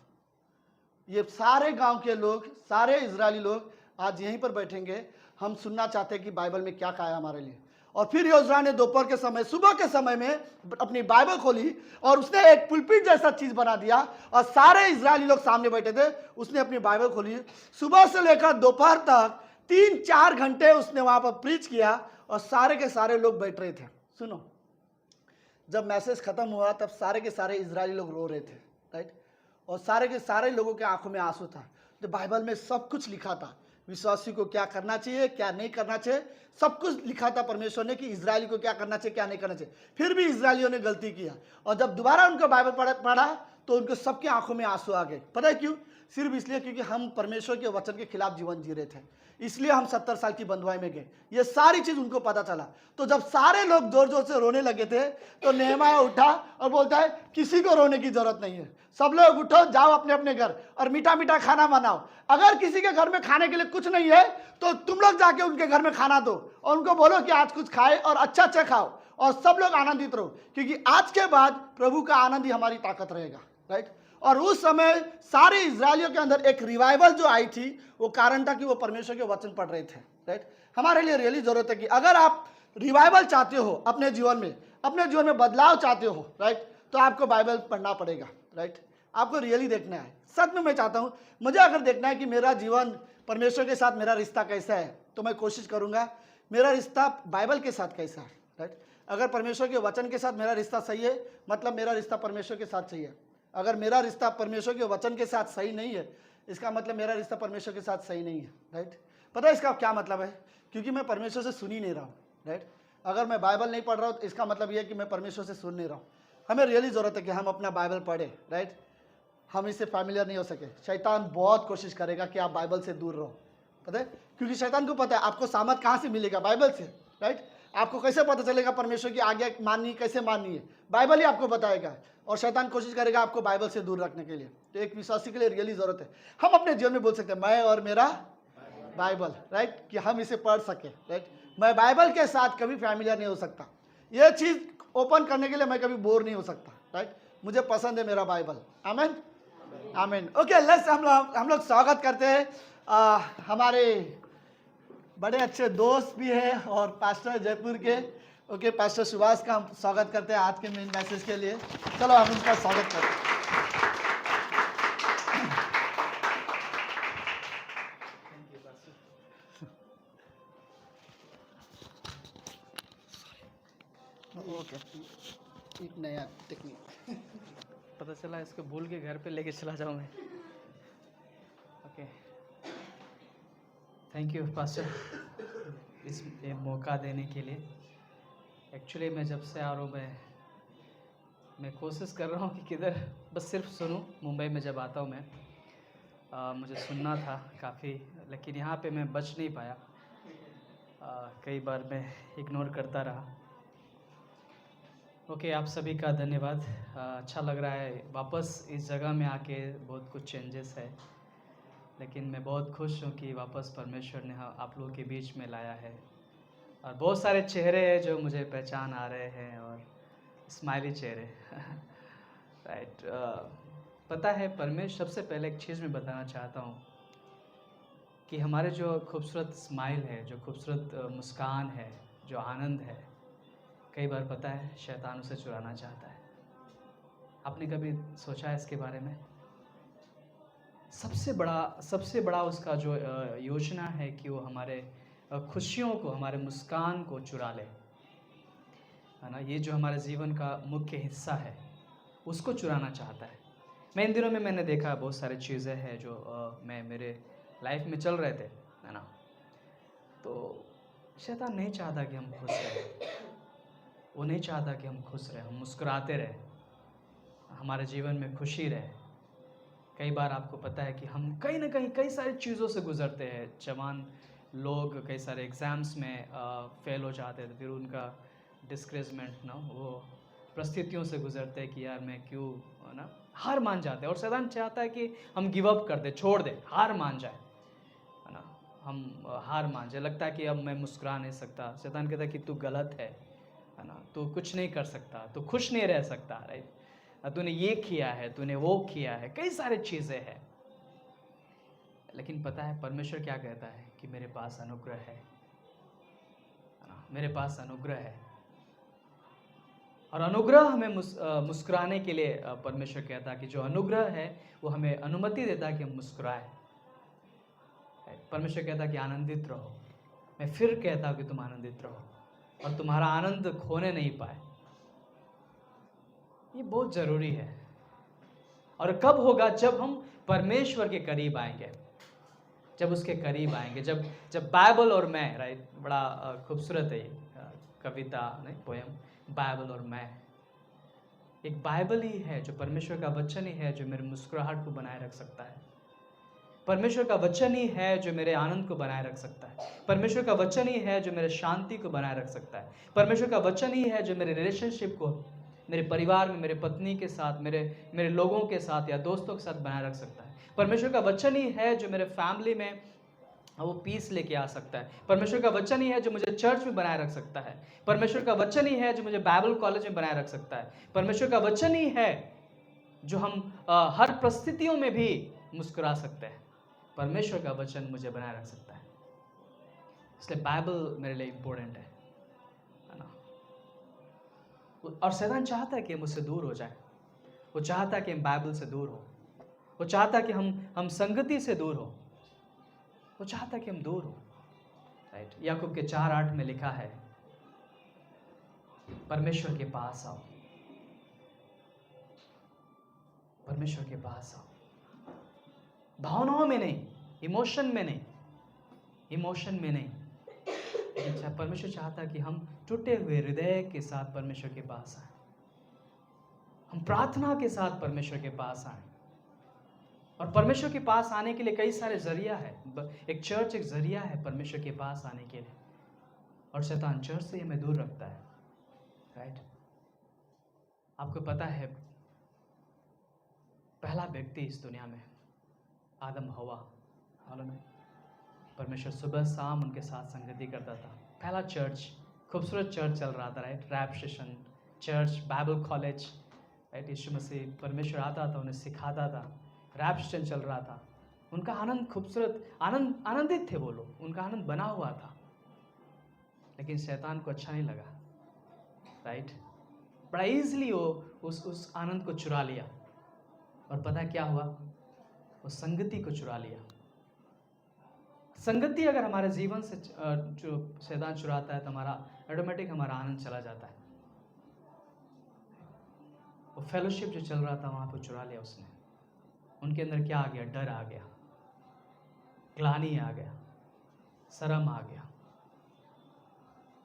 ये सारे गांव के लोग, सारे इजरायली लोग आज यहीं पर बैठेंगे, हम सुनना चाहते हैं कि बाइबल में क्या कहा है हमारे लिए। और फिर योजरा ने दोपहर के समय, सुबह के समय में अपनी बाइबल खोली और उसने एक पुलपिट जैसा चीज बना दिया और सारे इजरायली लोग सामने बैठे थे। उसने अपनी बाइबल खोली, सुबह से लेकर दोपहर तक 3-4 घंटे उसने वहां पर प्रीच किया और सारे के सारे लोग बैठ रहे थे। सुनो, जब मैसेज खत्म हुआ तब सारे के सारे इजरायली लोग रो रहे थे, राइट, और सारे के सारे लोगों के आंखों में आंसू था। तो बाइबल में सब कुछ लिखा था, विश्वासी को क्या करना चाहिए, क्या नहीं करना चाहिए, सब कुछ लिखा था परमेश्वर ने कि इजरायली को क्या करना चाहिए, क्या नहीं करना चाहिए। फिर भी इजरायलियों ने गलती किया और जब दोबारा उनको बाइबल पढ़ा तो उनको सबके आंखों में आंसू आ गए। पता है क्यों? सिर्फ इसलिए क्योंकि हम परमेश्वर के वचन के खिलाफ जीवन जी रहे थे, इसलिए हम 70 साल की बंधुआई में गए। ये सारी चीज उनको पता चला। तो जब सारे लोग जोर जोर से रोने लगे थे तो नेहमाया उठा और बोलता है, किसी को रोने की जरूरत नहीं है, सब लोग उठो, जाओ अपने अपने घर और मीठा मीठा खाना बनाओ। अगर किसी के घर में खाने के लिए कुछ नहीं है तो तुम लोग जाके उनके घर में खाना दो और उनको बोलो कि आज कुछ खाए और अच्छा अच्छा खाओ और सब लोग आनंदित रहो, क्योंकि आज के बाद प्रभु का आनंद ही हमारी ताकत रहेगा, राइट। और उस समय सारे इजरायलियों के अंदर एक रिवाइवल जो आई थी, वो कारण था कि वो परमेश्वर के वचन पढ़ रहे थे, राइट। हमारे लिए रियली जरूरत है कि अगर आप रिवाइवल चाहते हो अपने जीवन में बदलाव चाहते हो, राइट, तो आपको बाइबल पढ़ना पड़ेगा, राइट। आपको रियली देखना है। सच में मैं चाहता हूं, मुझे अगर देखना है कि मेरा जीवन परमेश्वर के साथ मेरा रिश्ता कैसा है, तो मैं कोशिश करूंगा मेरा रिश्ता बाइबल के साथ कैसा है, राइट। अगर परमेश्वर के वचन के साथ मेरा रिश्ता सही है, मतलब मेरा रिश्ता परमेश्वर के साथ सही है। अगर मेरा रिश्ता परमेश्वर के वचन के साथ सही नहीं है, इसका मतलब मेरा रिश्ता परमेश्वर के साथ सही नहीं है, राइट। पता है इसका क्या मतलब है? क्योंकि मैं परमेश्वर से सुन ही नहीं रहा हूँ, राइट। अगर मैं बाइबल नहीं पढ़ रहा हूँ तो इसका मतलब यह है कि मैं परमेश्वर से सुन नहीं रहा हूँ। हमें रियली ज़रूरत है कि हम अपना बाइबल पढ़े, राइट। हम इससे फैमिलियर नहीं हो सके। शैतान बहुत कोशिश करेगा कि आप बाइबल से दूर रहो, पता है, क्योंकि शैतान को पता है आपको सामर्थ कहाँ से मिलेगा, बाइबल से, राइट। आपको कैसे पता चलेगा परमेश्वर की आज्ञा माननी कैसे माननी है, बाइबल ही आपको बताएगा। और शैतान कोशिश करेगा आपको बाइबल से दूर रखने के लिए। तो एक विश्वासी के लिए रियली ज़रूरत है, हम अपने जीवन में बोल सकते हैं मैं और मेरा बाइबल, राइट, कि हम इसे पढ़ सके, राइट। मैं बाइबल के साथ कभी फैमिलियर नहीं हो सकता, ये चीज़ ओपन करने के लिए मैं कभी बोर नहीं हो सकता, राइट। मुझे पसंद है मेरा बाइबल। आमीन, आमीन। ओके, लेट्स हम लोग स्वागत करते हैं हमारे बड़े अच्छे दोस्त भी है और पास्टर जयपुर के, ओके, पास्टर सुभाष का हम स्वागत करते हैं आज के मेन मैसेज के लिए। चलो हम उनका स्वागत करते हैं। ओके, एक नया टेक्निक पता चला इसको भूल के घर पे लेके चला जाऊँ मैं। ओके, थैंक यू पास्टर इस ये मौका देने के लिए। एक्चुअली मैं जब से आ रहा हूँ मैं कोशिश कर रहा हूँ कि किधर बस सिर्फ सुनूं। मुंबई में जब आता हूँ मैं मुझे सुनना था काफ़ी, लेकिन यहाँ पे मैं बच नहीं पाया। कई बार मैं इग्नोर करता रहा। ओके, आप सभी का धन्यवाद। अच्छा लग रहा है वापस इस जगह में आके। बहुत कुछ चेंजेस है, लेकिन मैं बहुत खुश हूँ कि वापस परमेश्वर ने आप लोगों के बीच में लाया है। और बहुत सारे चेहरे हैं जो मुझे पहचान आ रहे हैं, और स्माइली चेहरे राइट। पता है परमेश्वर, सबसे पहले एक चीज़ मैं बताना चाहता हूँ कि हमारे जो खूबसूरत स्माइल है, जो खूबसूरत मुस्कान है, जो आनंद है, कई बार पता है शैतान उसे चुराना चाहता है। आपने कभी सोचा है इसके बारे में? सबसे बड़ा उसका जो योजना है कि वो हमारे खुशियों को, हमारे मुस्कान को चुरा ले, है ना। ये जो हमारे जीवन का मुख्य हिस्सा है उसको चुराना चाहता है। मैं इन दिनों में मैंने देखा बहुत सारी चीज़ें हैं जो मैं मेरे लाइफ में चल रहे थे, है ना। तो शैतान नहीं चाहता कि हम खुश रहें, वो नहीं चाहता कि हम खुश रहें, हम मुस्कुराते रहें, हमारे जीवन में खुशी रहे। कई बार आपको पता है कि हम कहीं ना कहीं कई सारी चीज़ों से गुजरते हैं। जवान लोग कई सारे एग्ज़ाम्स में फेल हो जाते थे, फिर उनका डिस्करेजमेंट ना वो परिस्थितियों से गुजरते हैं कि यार मैं क्यों, है ना, हार मान जाते हैं। और शैतान चाहता है कि हम गिव अप कर दे, छोड़ दे, हार मान जाए, है ना, हम हार मान जाए। लगता है कि अब मैं मुस्कुरा नहीं सकता। शैतान कहता है कि तू गलत है ना, तू कुछ नहीं कर सकता, तू खुश नहीं रह सकता, राइट, तूने ये किया है, तूने वो किया है, कई सारी चीज़ें हैं। लेकिन पता है परमेश्वर क्या कहता है कि मेरे पास अनुग्रह है ना, मेरे पास अनुग्रह है। और अनुग्रह हमें मुस्कुराने के लिए परमेश्वर कहता है कि जो अनुग्रह है वो हमें अनुमति देता है कि हम मुस्कुराएं। परमेश्वर कहता है कि आनंदित रहो। मैं फिर कहता हूँ कि तुम आनंदित रहो और तुम्हारा आनंद खोने नहीं पाए। ये बहुत ज़रूरी है। और कब होगा? जब हम परमेश्वर के करीब आएंगे, जब उसके करीब आएंगे, जब बाइबल और मैं, राइट, बड़ा खूबसूरत है ये कविता नहीं, पोयम, बाइबल और मैं। एक बाइबल ही है, जो परमेश्वर का वचन ही है, जो मेरे मुस्कुराहट को बनाए रख सकता है। परमेश्वर का वचन ही है जो मेरे आनंद को बनाए रख सकता है। परमेश्वर का वचन ही है जो मेरे शांति को बनाए रख सकता है। परमेश्वर का वचन ही है जो मेरे रिलेशनशिप को, मेरे परिवार में, मेरे पत्नी के साथ, मेरे लोगों के साथ या दोस्तों के साथ बनाए रख सकता है। परमेश्वर का वचन ही है जो मेरे फैमिली में वो पीस लेके आ सकता है। परमेश्वर का वचन ही है जो मुझे चर्च में बनाए रख सकता है। परमेश्वर का वचन ही है जो मुझे बाइबल कॉलेज में बनाए रख सकता है। परमेश्वर का वचन ही है जो हम हर परिस्थितियों में भी मुस्कुरा सकते हैं। परमेश्वर का वचन मुझे बनाए रख सकता है। इसलिए बाइबल मेरे लिए इम्पोर्टेंट है ना। और शैतान चाहता है कि मुझसे दूर हो जाए। वो चाहता है कि हम बाइबल से दूर हो। वो चाहता है कि हम संगति से दूर हो। वो चाहता है कि हम दूर हो, राइट। याकूब के 4:8 में लिखा है, परमेश्वर के पास आओ, परमेश्वर के पास आओ। भावनाओं में नहीं, इमोशन में नहीं, इमोशन में नहीं। लेकिन परमेश्वर चाहता है कि हम टूटे हुए हृदय के साथ परमेश्वर के पास आए। हम प्रार्थना के साथ परमेश्वर के पास आए। और परमेश्वर के पास आने के लिए कई सारे जरिया है। एक चर्च एक जरिया है परमेश्वर के पास आने के लिए। और शैतान चर्च से हमें दूर रखता है, राइट। आपको पता है पहला व्यक्ति इस दुनिया में आदम हवा, मालूम है? परमेश्वर सुबह शाम उनके साथ संगति करता था। पहला चर्च, खूबसूरत चर्च चल रहा था, right. Rap session, church, Bible college, right. Yeshu Masih, परमेश्वर आता था, उन्हें सिखाता था। रैप सेशन चल रहा था। उनका आनंद खूबसूरत, आनंदित थे वो लोग, उनका आनंद बना हुआ था। लेकिन शैतान को अच्छा नहीं लगा, राइट। बड़ा ईजिली वो उस आनंद को चुरा लिया। और पता क्या हुआ? वो संगति को चुरा लिया। संगति अगर हमारे जीवन से जो शैतान चुराता है तो हमारा ऑटोमेटिक हमारा आनंद चला जाता है। वो फेलोशिप जो चल रहा था वहाँ पर चुरा लिया उसने। उनके अंदर क्या आ गया? डर आ गया, ग्लानि आ गया, शर्म आ गया।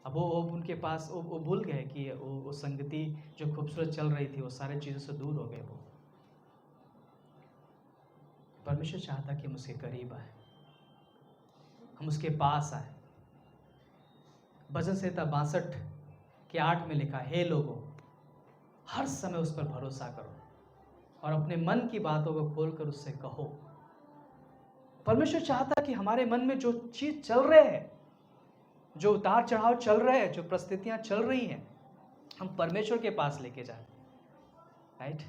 अब वो उनके पास वो भूल गए कि वो संगति जो खूबसूरत चल रही थी वो सारे चीज़ों से दूर हो गए। वो परमेश्वर चाहता कि हम उसके करीब आए, हम उसके पास आए। भजन संहिता 62:8 में लिखा, हे लोगों, हर समय उस पर भरोसा करो और अपने मन की बातों को खोलकर उससे कहो। परमेश्वर चाहता कि हमारे मन में जो चीज चल रहे हैं, जो उतार चढ़ाव चल रहे हैं, जो परिस्थितियां चल रही हैं, हम परमेश्वर के पास लेके जाए, राइट।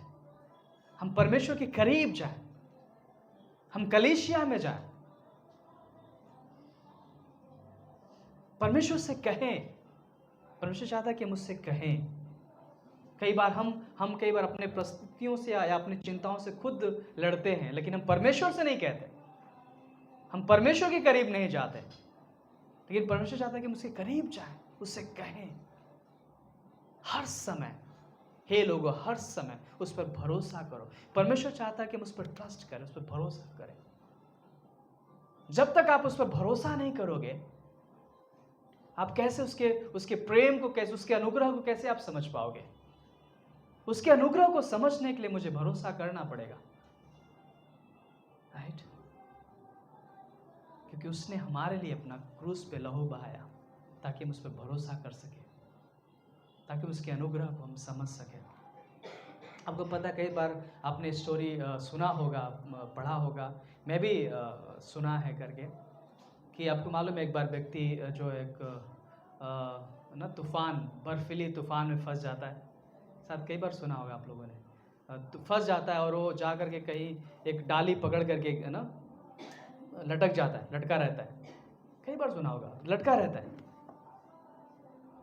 हम परमेश्वर के करीब जाए, हम कलीसिया में जाए, परमेश्वर से कहें। परमेश्वर चाहता है कि हम उससे कहें। कई बार हम कई बार अपने परिस्थितियों से या अपनी चिंताओं से खुद लड़ते हैं, लेकिन हम परमेश्वर से नहीं कहते, हम परमेश्वर के करीब नहीं जाते। लेकिन परमेश्वर चाहता है कि हम उसके करीब जाएं, उससे कहें हर समय, हे लोगों, हर समय उस पर भरोसा करो। परमेश्वर चाहता है कि हम उस पर ट्रस्ट करें, उस पर भरोसा करें। जब तक आप उस पर भरोसा नहीं करोगे, आप कैसे उसके प्रेम को, कैसे उसके अनुग्रह को कैसे आप समझ पाओगे? उसके अनुग्रह को समझने के लिए मुझे भरोसा करना पड़ेगा, राइट। कि क्योंकि उसने हमारे लिए अपना क्रूस पे लहू बहाया ताकि हम उस पर भरोसा कर सकें, ताकि उसके अनुग्रह को हम समझ सकें। आपको पता, कई बार आपने स्टोरी सुना होगा, पढ़ा होगा, मैं भी सुना है करके, कि आपको मालूम है एक बार व्यक्ति जो एक ना तूफ़ान, बर्फीली तूफ़ान में फंस जाता है। शायद कई बार सुना होगा आप लोगों ने। तो फंस जाता है और वो जा कर के कहीं एक डाली पकड़ करके है ना लटक जाता है, लटका रहता है। कई बार सुना होगा, लटका रहता है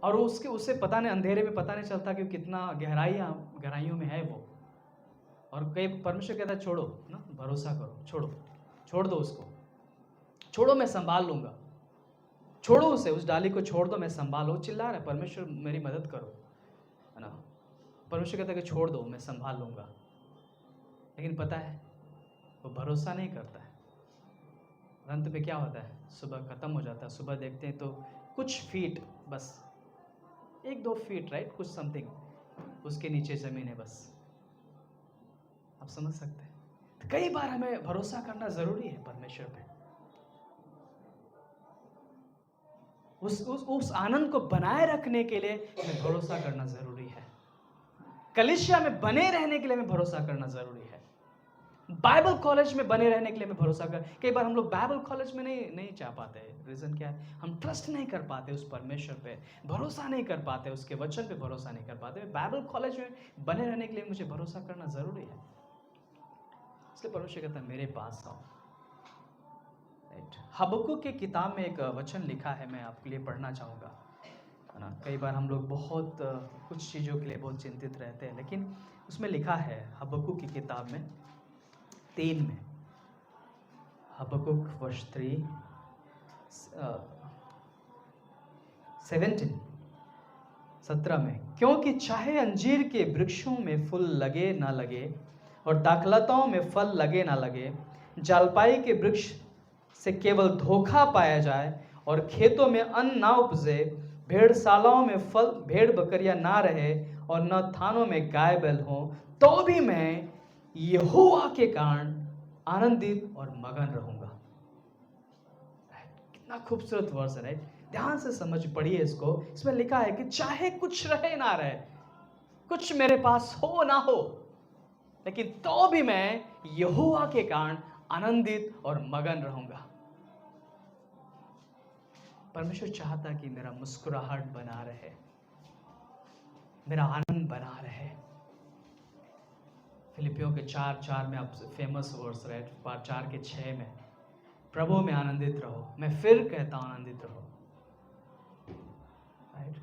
और उसे पता नहीं, अंधेरे में पता नहीं चलता कि कितना गहराइयों में है वो। और कई परमेश्वर कहता है छोड़ो ना, भरोसा करो, छोड़ दो उसको, छोड़ो मैं संभाल लूँगा, छोड़ो उसे, उस डाली को छोड़ दो, मैं संभालो। चिल्ला रहा है परमेश्वर मेरी मदद करो, है ना। परमेश्वर कहता है कि छोड़ दो, मैं संभाल लूँगा। लेकिन पता है वो भरोसा नहीं करता है। अंत में क्या होता है, सुबह ख़त्म हो जाता है। सुबह देखते हैं तो कुछ फीट, बस 1-2 फीट, राइट, कुछ समथिंग उसके नीचे ज़मीन है बस। आप समझ सकते हैं। तो कई बार हमें भरोसा करना ज़रूरी है परमेश्वर पे। उस आनंद को बनाए रखने के लिए हमें भरोसा करना ज़रूरी है। कलीसिया में बने रहने के लिए हमें भरोसा करना ज़रूरी है। बाइबल कॉलेज में बने रहने के लिए हमें भरोसा कर। कई बार हम लोग बाइबल कॉलेज में नहीं जा पाते। रीज़न क्या है, हम ट्रस्ट नहीं कर पाते उस परमेश्वर पे, भरोसा नहीं कर पाते, उसके वचन पे भरोसा नहीं कर पाते। बाइबल कॉलेज में बने रहने के लिए मुझे भरोसा करना ज़रूरी है। इसलिए परमेश्वर कहता है मेरे पास आओ। हबक्कुक की किताब में एक वचन लिखा है, मैं आपके लिए पढ़ना चाहूँगा, है ना। कई बार हम लोग बहुत कुछ चीज़ों के लिए बहुत चिंतित रहते हैं, लेकिन उसमें लिखा है हबक्कुक की किताब में 3 में, हबक्कुक वर्ष 3 17 में, क्योंकि चाहे अंजीर के वृक्षों में फूल लगे ना लगे और दाखलताओं में फल लगे ना लगे, जलपाई के वृक्ष से केवल धोखा पाया जाए और खेतों में अन्न ना उपजे, भेड़शालाओं में फल भेड़ बकरियां ना रहे और न थानों में गाय बैल हो, तो भी मैं यहोवा के कारण आनंदित और मगन रहूंगा। कितना खूबसूरत वर्स है, राइट। ध्यान से समझ पढ़िए इसको। इसमें लिखा है कि चाहे कुछ रहे ना रहे, कुछ मेरे पास हो ना हो, लेकिन तो भी मैं यहोवा के कारण आनंदित और मगन रहूंगा। परमेश्वर चाहता कि मेरा मुस्कुराहट बना रहे, मेरा आनंद बना रहे। फिलिपियों के 4:4 में, आप फेमस वर्स, राइट, 4:6 में, प्रभु में आनंदित रहो। मैं फिर कहता हूं आनंदित रहो, राइट।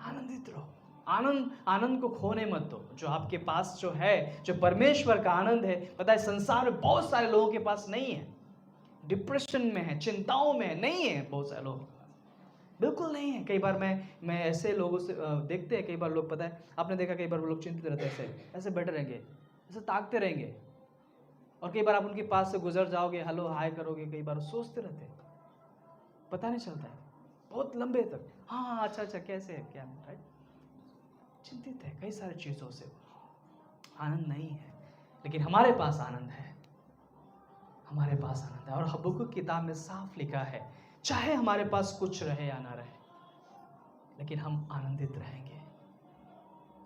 आनंदित रहो। आनंद को खोने मत दो। जो आपके पास जो है, जो परमेश्वर का आनंद है, पता है संसार में बहुत सारे लोगों के पास नहीं है। डिप्रेशन में है, चिंताओं में है, नहीं है बहुत सारे लोग, बिल्कुल नहीं है। कई बार मैं ऐसे लोगों से देखते हैं, कई बार लोग, पता है आपने देखा, कई बार वो लोग चिंतित रहते हैं, ऐसे बैठे रहेंगे, ऐसे ताकते रहेंगे, और कई बार आप उनके पास से गुजर जाओगे, हेलो हाय करोगे, कई बार सोचते रहते हैं, पता नहीं चलता है बहुत लंबे तक, हाँ अच्छा कैसे है, क्या, राइट। चिंतित है कई सारी चीज़ों से, आनंद नहीं है। लेकिन हमारे पास आनंद है, हमारे पास आनंद है। और हबक्कुक किताब में साफ लिखा है, चाहे हमारे पास कुछ रहे या ना रहे, लेकिन हम आनंदित रहेंगे,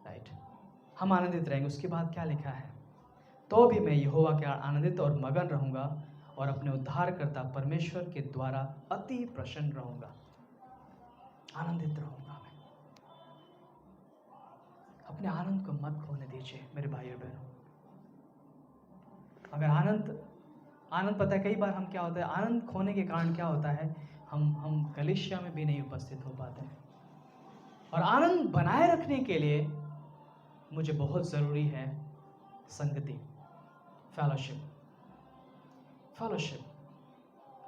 राइट, हम आनंदित रहेंगे। उसके बाद क्या लिखा है, तो भी मैं यहोवा के आनंदित और मगन रहूंगा और अपने उद्धारकर्ता परमेश्वर के द्वारा अति प्रसन्न रहूंगा। आनंदित रहूंगा मैं। अपने आनंद को मत खोने दीजिए मेरे भाइयों बहनों। अगर आनंद पता है, कई बार हम क्या होता है, आनंद खोने के कारण क्या होता है, हम कलीसिया में भी नहीं उपस्थित हो पाते हैं। और आनंद बनाए रखने के लिए मुझे बहुत ज़रूरी है संगति, फेलोशिप।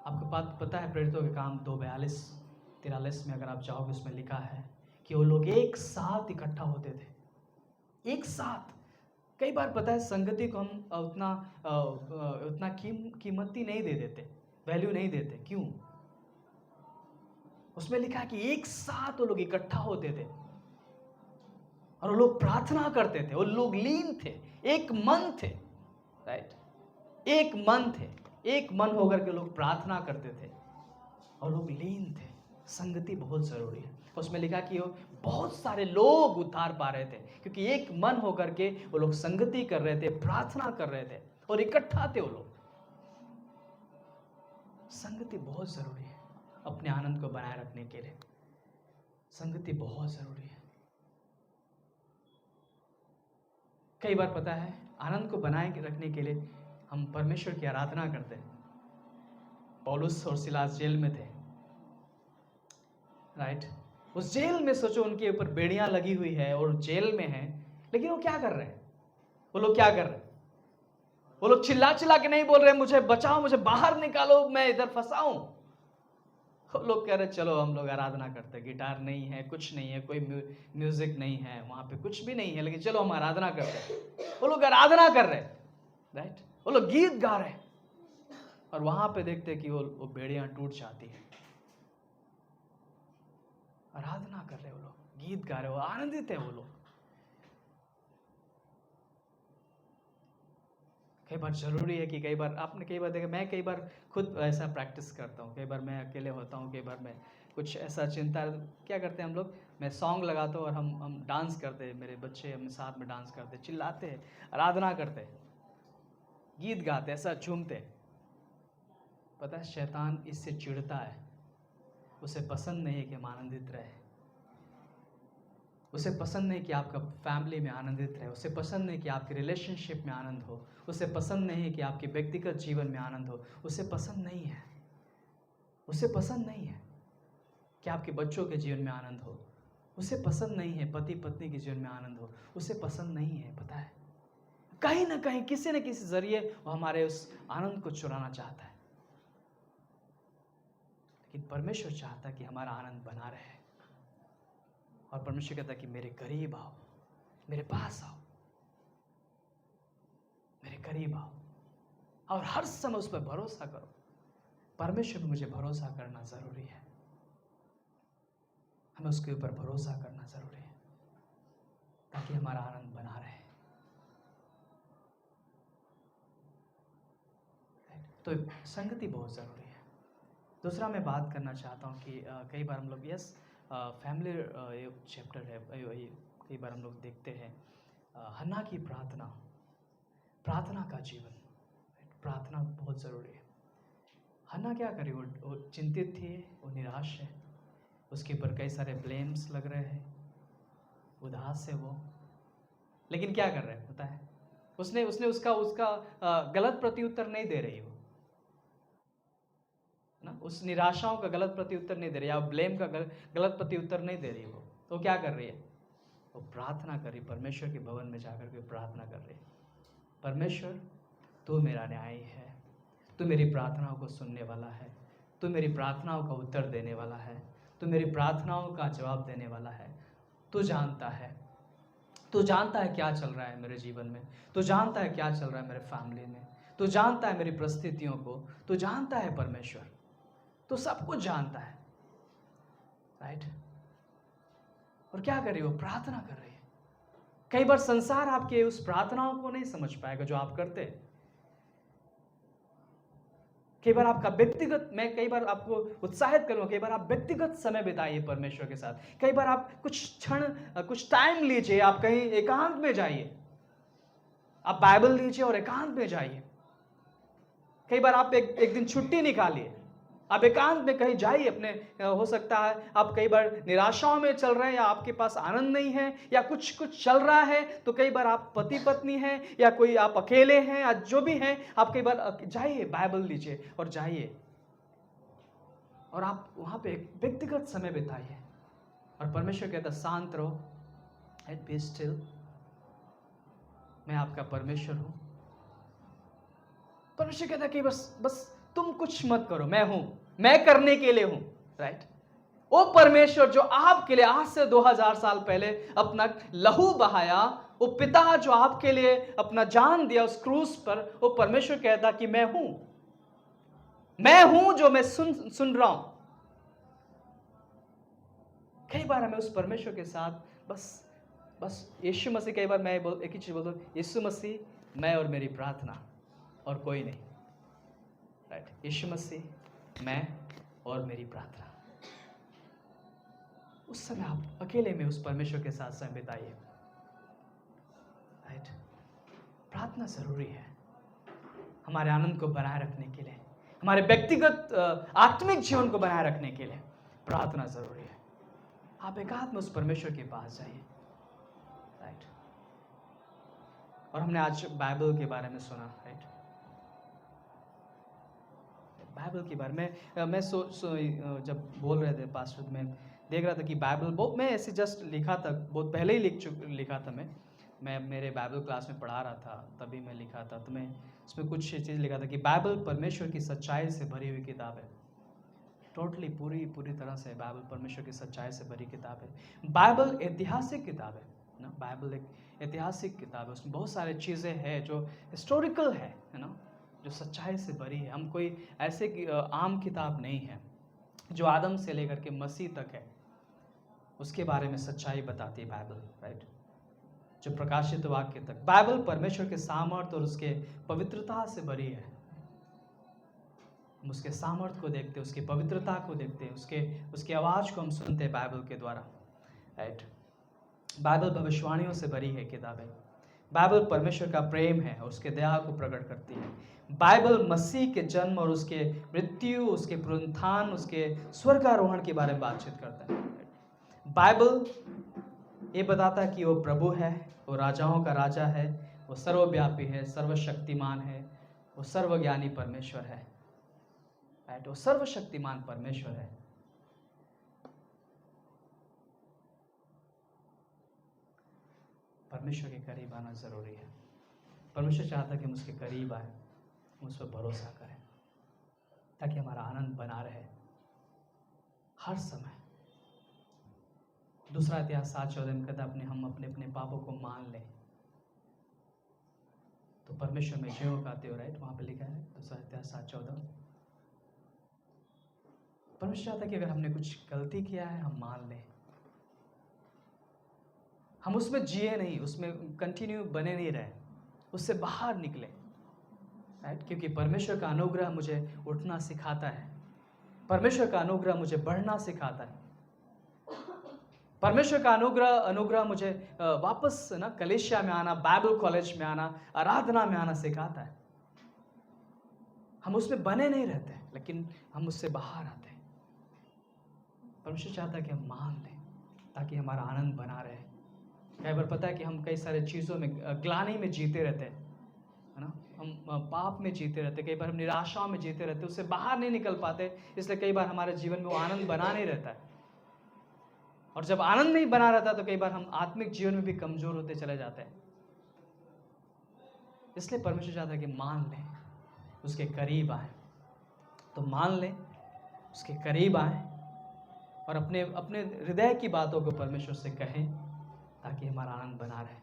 आपको बात पता है, प्रेरितों के काम 2:42-43 में अगर आप चाहोगे, उसमें लिखा है कि वो लोग एक साथ इकट्ठा होते थे, एक साथ। कई बार पता है संगति को हम उतना कीमती नहीं दे देते, वैल्यू नहीं देते। क्यों? उसमें लिखा है कि एक साथ वो लोग इकट्ठा होते थे और वो लोग प्रार्थना करते थे, वो लोग लीन थे, एक मन थे, राइट, एक मन थे। एक मन होकर के लोग प्रार्थना करते थे और लोग लीन थे। संगति बहुत ज़रूरी है। उसमें लिखा कि वो बहुत सारे लोग उद्धार पा रहे थे क्योंकि एक मन होकर के वो लोग संगति कर रहे थे, प्रार्थना कर रहे थे और इकट्ठा थे वो लोग। संगति बहुत ज़रूरी है अपने आनंद को बनाए रखने के लिए। संगति बहुत ज़रूरी है। कई बार पता है आनंद को बनाए रखने के लिए हम परमेश्वर की आराधना करते हैं। पौलुस और सिलास जेल में थे, राइट। उस जेल में सोचो उनके ऊपर बेड़ियां लगी हुई है और जेल में है, लेकिन वो क्या कर रहे हैं? वो लोग क्या कर रहे हैं? वो लोग चिल्ला चिल्ला के नहीं बोल रहे मुझे बचाओ, मुझे बाहर निकालो, मैं इधर फंसा हूं। वो लोग कह रहे चलो हम लोग आराधना करते हैं। गिटार नहीं है, कुछ नहीं है, कोई म्यूजिक नहीं है, वहां पे कुछ भी नहीं है, लेकिन चलो हम आराधना करते हैं। वो लोग आराधना कर रहे हैं, राइट। वो लोग गीत गा रहे हैं और वहां पे देखते हैं कि वो बेड़ियां टूट जाती है। आराधना कर रहे, वो लोग गीत गा रहे, वो आनंदित है वो लोग। कई बार जरूरी है कि कई बार आपने कई बार देखा, मैं कई बार खुद ऐसा प्रैक्टिस करता हूँ। कई बार मैं अकेले होता हूँ, कई बार मैं कुछ ऐसा चिंता, क्या करते हैं हम लोग, मैं सॉन्ग लगाता हूँ और हम डांस करते हैं। मेरे बच्चे हम साथ में डांस करते, चिल्लाते हैं, आराधना करते, गीत गाते, ऐसा झूमते। पता है शैतान इससे चिढ़ता है। उसे पसंद नहीं है कि हम आनंदित रहे। उसे पसंद नहीं कि आपका फैमिली में आनंदित रहे। उसे पसंद नहीं कि आपके रिलेशनशिप में आनंद हो। उसे पसंद नहीं है कि आपके व्यक्तिगत जीवन में आनंद हो। उसे पसंद नहीं है, उसे पसंद नहीं है कि आपके बच्चों के जीवन में आनंद हो। उसे पसंद नहीं है पति पत्नी के जीवन में आनंद हो। उसे पसंद नहीं है। पता है कहीं ना कहीं किसी न किसी जरिए वो हमारे उस आनंद को चुराना चाहता है। लेकिन परमेश्वर चाहता है कि हमारा आनंद बना रहे। और परमेश्वर कहता है कि मेरे करीब आओ, मेरे पास आओ, मेरे करीब आओ और हर समय उस पर भरोसा करो। परमेश्वर में मुझे भरोसा करना जरूरी है। हमें उसके ऊपर भरोसा करना जरूरी है ताकि हमारा आनंद बना रहे। तो संगति बहुत जरूरी है। दूसरा मैं बात करना चाहता हूँ कि कई बार हम लोग फैमिली ये चैप्टर है, कई बार हम लोग देखते हैं हन्ना की प्रार्थना का जीवन। प्रार्थना बहुत ज़रूरी है। हन्ना क्या करी, वो चिंतित थी, वो निराश है, उसके ऊपर कई सारे ब्लेम्स लग रहे हैं, उदास है वो। लेकिन क्या कर रहे हैं पता है, उसने उसका गलत प्रत्युत्तर नहीं दे रही वो ना, उस निराशाओं का गलत प्रत्युत्तर नहीं दे रही, या ब्लेम का गलत प्रत्युत्तर नहीं दे रही वो। तो क्या कर रही है, वो प्रार्थना कर रही, परमेश्वर के भवन में जाकर के प्रार्थना कर रही। परमेश्वर तू मेरा न्यायी है, तू मेरी प्रार्थनाओं को सुनने वाला है, तू मेरी प्रार्थनाओं का उत्तर देने वाला है, तू मेरी प्रार्थनाओं का जवाब देने वाला है। तू जानता है, तू जानता है क्या चल रहा है मेरे जीवन में, तू जानता है क्या चल रहा है मेरे फैमिली में, तू जानता है मेरी परिस्थितियों को, तू जानता है परमेश्वर, तो सब कुछ जानता है, राइट। और क्या कर रही हो, प्रार्थना कर रही है। कई बार संसार आपके उस प्रार्थनाओं को नहीं समझ पाएगा जो आप करते हैं। कई बार आपका व्यक्तिगत, मैं कई बार आपको उत्साहित करूंगा, कई बार आप व्यक्तिगत समय बिताइए परमेश्वर के साथ। कई बार आप कुछ क्षण, कुछ टाइम लीजिए, आप कहीं एकांत में जाइए, आप बाइबल लीजिए और एकांत में जाइए। कई बार आप एक दिन छुट्टी निकालिए, आप एकांत में कहीं जाइए अपने। हो सकता है आप कई बार निराशाओं में चल रहे हैं, या आपके पास आनंद नहीं है, या कुछ चल रहा है, तो कई बार आप पति पत्नी हैं, या कोई आप अकेले हैं, या जो भी हैं, आप कई बार जाइए, बाइबल लीजिए और जाइए, और आप वहां पे एक व्यक्तिगत समय बिताइए। और परमेश्वर कहता शांत रहो, एंड बी स्टिल, मैं आपका परमेश्वर हूं। परमेश्वर कहता कि बस तुम कुछ मत करो, मैं हूं, मैं करने के लिए हूं, राइट। वो परमेश्वर जो आपके लिए आज से 2000 साल पहले अपना लहू बहाया, वो पिता जो आपके लिए अपना जान दिया उस क्रूस पर, वो परमेश्वर कहता कि मैं हूं जो मैं सुन रहा हूं। कई बार हमें उस परमेश्वर के साथ बस यीशु मसीह, कई बार मैं एक ही चीज बोलता हूं, यीशु मसीह, मैं और मेरी प्रार्थना, और कोई नहीं। राइट, यीशु मसीह, मैं और मेरी प्रार्थना। उस समय आप अकेले में उस परमेश्वर के साथ समय बिताइए। राइट, प्रार्थना जरूरी है हमारे आनंद को बनाए रखने के लिए, हमारे व्यक्तिगत आत्मिक जीवन को बनाए रखने के लिए प्रार्थना जरूरी है। आप एकांत में उस परमेश्वर के पास जाइए। राइट, और हमने आज बाइबल के बारे में सुना। राइट, बाइबल के बारे में मैं जब बोल रहे थे पास्टर, में देख रहा था कि बाइबल बहुत, मैं ऐसे जस्ट लिखा था, बहुत पहले ही लिखा था। मैं मेरे बाइबल क्लास में पढ़ा रहा था, तभी मैं लिखा था। तो मैं उसमें कुछ चीज़ लिखा था कि बाइबल परमेश्वर की सच्चाई से भरी हुई किताब है। टोटली पूरी तरह से बाइबल परमेश्वर की सच्चाई से भरी किताब है। बाइबल ऐतिहासिक किताब है ना, बाइबल एक ऐतिहासिक किताब है। उसमें बहुत सारी चीज़ें हैं जो हिस्टोरिकल है ना, जो सच्चाई से भरी है। हम कोई ऐसे आम किताब नहीं है जो आदम से लेकर के मसीह तक है, उसके बारे में सच्चाई बताती है बाइबल। राइट, जो प्रकाशित वाक्य तक, बाइबल परमेश्वर के सामर्थ्य और उसके पवित्रता से भरी है। हम उसके सामर्थ्य को देखते हैं, उसकी पवित्रता को देखते हैं, उसकी आवाज़ को हम सुनते हैं बाइबल के द्वारा। राइट, बाइबल भविष्यवाणियों से भरी है किताब है। बाइबल परमेश्वर का प्रेम है और उसके दया को प्रकट करती है। बाइबल मसीह के जन्म और उसके मृत्यु, उसके पुनरुत्थान, उसके स्वर्गारोहण के बारे में बातचीत करता है। बाइबल ये बताता है कि वो प्रभु है, वो राजाओं का राजा है, वो सर्वव्यापी है, सर्वशक्तिमान है, वो सर्वज्ञानी परमेश्वर है। राइट, वो सर्वशक्तिमान परमेश्वर है। परमेश्वर के करीब आना जरूरी है। परमेश्वर चाहता है कि हम उसके करीब आए, हम उस पर भरोसा करें, ताकि हमारा आनंद बना रहे हर समय। दूसरा इतिहास 7:14 में कहता है हम अपने अपने पापों को मान लें तो परमेश्वर में जय गाते हो। राइट, वहां पे लिखा है दूसरा इतिहास 7:14। परमेश्वर चाहता है कि अगर हमने कुछ गलती किया है हम मान लें, हम उसमें जिए नहीं, उसमें कंटिन्यू बने नहीं रहे, उससे बाहर निकले। राइट, क्योंकि परमेश्वर का अनुग्रह मुझे उठना सिखाता है, परमेश्वर का अनुग्रह मुझे बढ़ना सिखाता है, परमेश्वर का अनुग्रह मुझे वापस ना कलीसिया में आना, बाइबल कॉलेज में आना, आराधना में आना सिखाता है। हम उसमें बने नहीं रहते, लेकिन हम उससे बाहर आते हैं। परमेश्वर चाहता है कि हम मान लें ताकि हमारा आनंद बना रहे। कई बार पता है कि हम कई सारे चीज़ों में ग्लानि में जीते रहते हैं, है ना, हम पाप में जीते रहते, कई बार हम निराशाओं में जीते रहते, उससे बाहर नहीं निकल पाते। इसलिए कई बार हमारे जीवन में वो आनंद बना नहीं रहता है, और जब आनंद नहीं बना रहता तो कई बार हम आत्मिक जीवन में भी कमजोर होते चले जाते हैं। इसलिए परमेश्वर चाहता है कि मान लें, उसके करीब आए। तो मान लें, उसके करीब आए और अपने अपने हृदय की बातों को परमेश्वर से कहें ताकि हमारा आनंद बना रहे।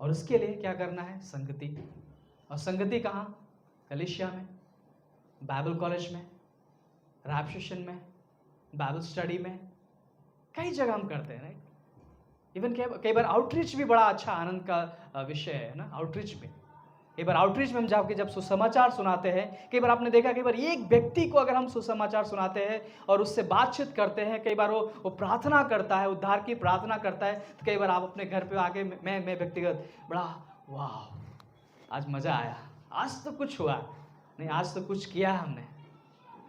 और उसके लिए क्या करना है? संगति। और संगति कहाँ? कलीसिया में, बाइबल कॉलेज में, रैप सेशन में, बाइबल स्टडी में, कई जगह हम करते हैं। राइट, इवन कई बार आउटरीच भी बड़ा अच्छा आनंद का विषय है ना। आउटरीच में, कई बार आउटरीच में हम जाके जब सुसमाचार सुनाते हैं, कई बार आपने देखा, कई बार एक व्यक्ति को अगर हम सुसमाचार सुनाते हैं और उससे बातचीत करते हैं, कई बार वो प्रार्थना करता है, उद्धार की प्रार्थना करता है, तो कई बार आप अपने घर पे आके मैं व्यक्तिगत बड़ा वाह आज मज़ा आया, आज तो कुछ हुआ नहीं, आज तो कुछ किया हमने।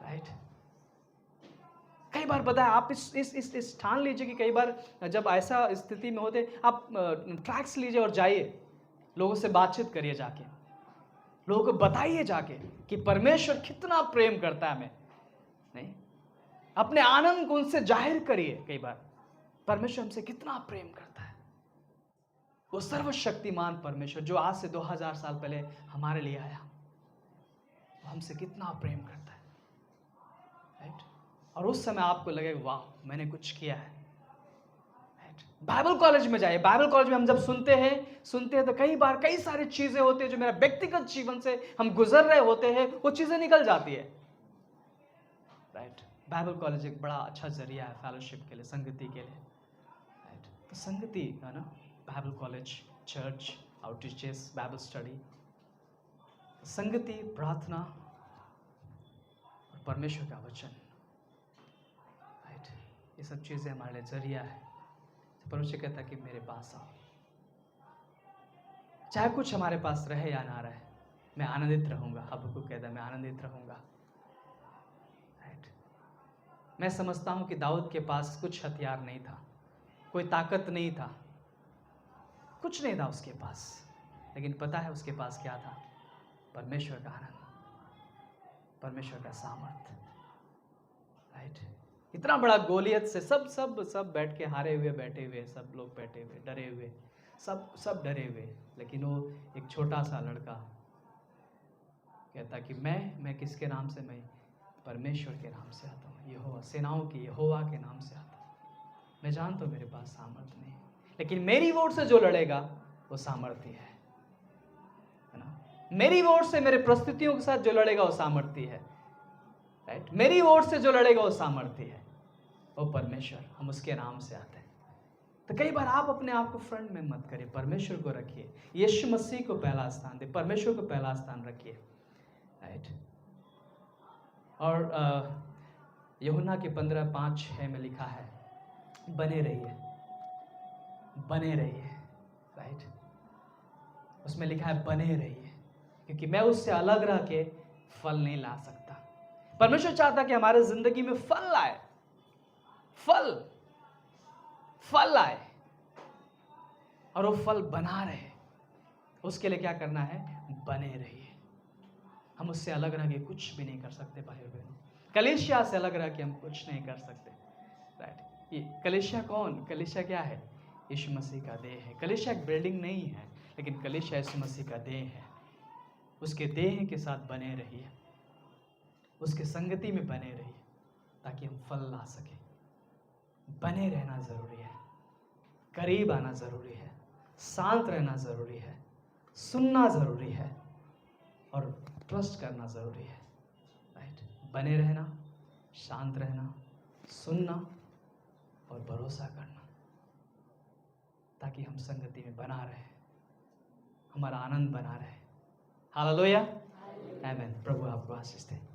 राइट, कई बार पता है आप इस ठान लीजिए कि कई बार जब ऐसा स्थिति में होते आप ट्रैक्स लीजिए और जाइए, लोगों से बातचीत करिए, जाके लोगों को बताइए जाके कि परमेश्वर कितना प्रेम करता है हमें। नहीं, अपने आनंद को उनसे जाहिर करिए। कई बार परमेश्वर हमसे कितना प्रेम करता है, वो सर्वशक्तिमान परमेश्वर जो आज से 2000 साल पहले हमारे लिए आया, वो हमसे कितना प्रेम करता है। राइट, और उस समय आपको लगेगा वाह मैंने कुछ किया है। बाइबल कॉलेज में जाइए, बाइबल कॉलेज में हम जब सुनते हैं तो कई बार कई सारी चीजें होती है जो मेरा व्यक्तिगत जीवन से हम गुजर रहे होते हैं, वो चीजें निकल जाती है। राइट, बाइबल कॉलेज एक बड़ा अच्छा जरिया है फेलोशिप के लिए, संगति के लिए। राइट, तो संगति है ना, Bible college, church, outreaches, Bible study, संगति, प्रार्थना, परमेश्वर का वचन, राइट, ये सब चीज़ें हमारे लिए जरिया है। तो परमेश्वर कहता है कि मेरे पास आओ, चाहे कुछ हमारे पास रहे या ना रहे, मैं आनंदित रहूँगा। हबक्कुक कहता है मैं आनंदित रहूँगा, राइट। मैं समझता हूँ कि दाऊद के पास कुछ हथियार नहीं था, कोई ताकत नहीं था, कुछ नहीं था उसके पास, लेकिन पता है उसके पास क्या था? परमेश्वर का आनंद, परमेश्वर का सामर्थ, राइट। इतना बड़ा गोलियत से सब सब सब बैठ के हारे हुए बैठे हुए, सब लोग बैठे हुए डरे हुए, सब डरे हुए, लेकिन वो एक छोटा सा लड़का कहता कि मैं किसके नाम से? मैं परमेश्वर के नाम से आता हूँ, यहोवा, सेनाओं की यहोवा के नाम से आता हूँ। मैं जानता हूँ मेरे पास सामर्थ्य नहीं, लेकिन मेरी ओर से जो लड़ेगा वो सामर्थ्य है ना। मेरी ओर से, मेरे प्रस्तुतियों के साथ जो लड़ेगा वो सामर्थ्य है, राइट। मेरी ओर से जो लड़ेगा वो सामर्थ्य है, वो परमेश्वर। हम उसके नाम से आते हैं। तो कई बार आप अपने आप को फ्रंट में मत करिए, परमेश्वर को रखिए, यीशु मसीह को पहला स्थान दे, परमेश्वर को पहला स्थान रखिए, राइट। और यूहन्ना के 15:5-6 में लिखा है, बने रहिए, बने रहिए, राइट। उसमें लिखा है बने रहिए, क्योंकि मैं उससे अलग रह के फल नहीं ला सकता। परमेश्वर चाहता कि हमारे जिंदगी में फल आए, फल आए, और वो फल बना रहे। उसके लिए क्या करना है? बने रहिए। हम उससे अलग रह के कुछ भी नहीं कर सकते भाइयों बहनों। कलीसिया से अलग रह के हम कुछ नहीं कर सकते, राइट। ये कलीसिया कौन? कलीसिया क्या है? यीशु मसीह का देह है। कलीसिया एक बिल्डिंग नहीं है, लेकिन कलीसिया यीशु मसीह का देह है। उसके देह के साथ बने रहिए, उसके संगति में बने रहिए, ताकि हम फल ला सकें। बने रहना ज़रूरी है, करीब आना ज़रूरी है, शांत रहना ज़रूरी है, सुनना ज़रूरी है, और ट्रस्ट करना ज़रूरी है, राइट। बने रहना, शांत रहना, सुनना और भरोसा करना, ताकि हम संगति में बना रहे, हमारा आनंद बना रहे। हालेलुया, आमीन। प्रभु आपको आशीष दे।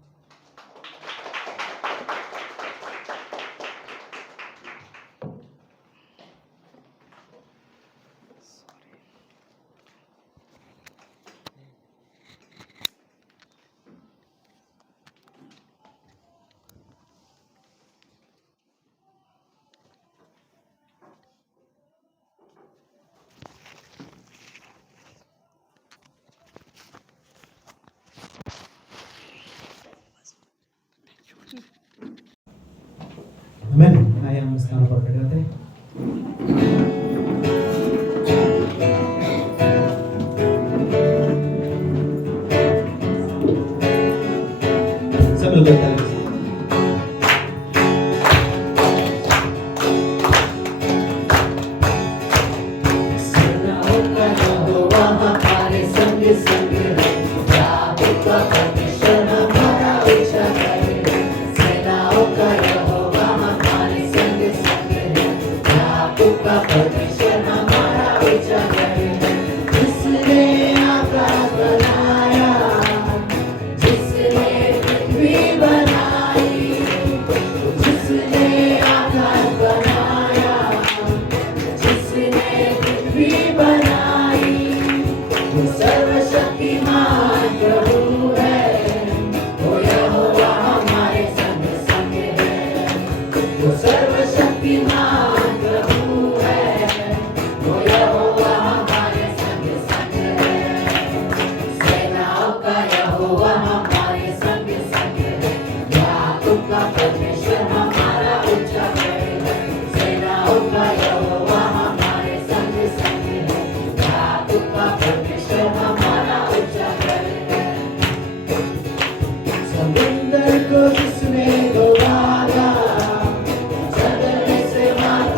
आमेन। आइए हम स्थान पर खड़े होते हैं। सब लोग ताली से। सेनाओं का यहोवा हमारे संग संग है, याकूब का परमेश्वर हमारा ऊंचा है। सेनाओं का यहोवा हमारे संग संग है, याकूब का परमेश्वर हमारा ऊंचा है। जिसने आकाश बनाया, जिसने पृथ्वी बनाई, जिसने आकाश बनाया, जिसने पृथ्वी बनाई, वो सर्वशक्तिमान प्रभु है। वो यहोवा हमारे संग संग है, वो सर्वशक्तिमान प्रभु है। वो यहोवा हमारे संग संग है। सेनाओं का यहोवा हमारे संग संग है, याकूब का परमेश्वर हमारा ऊंचा है। सेनाओं का यहोवा हमारे संग संग है, याकूब का परमेश्वर हमारा ऊंचा है। समुद्र को जिसने डुबाया, चलने से मार्ग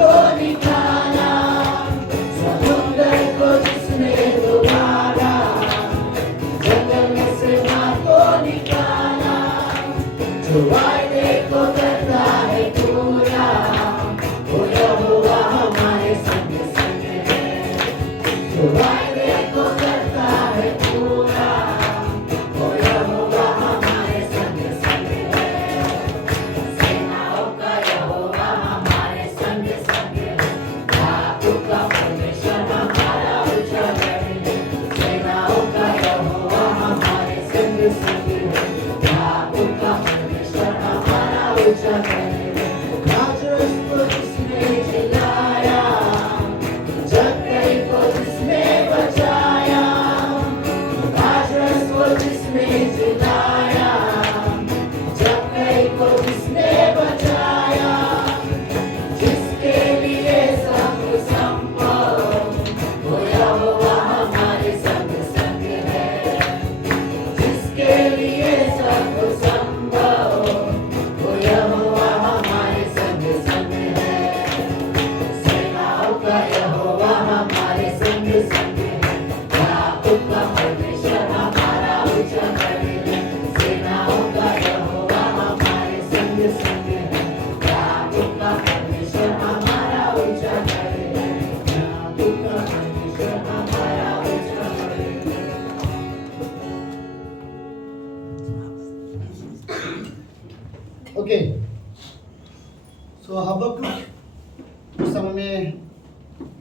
समय में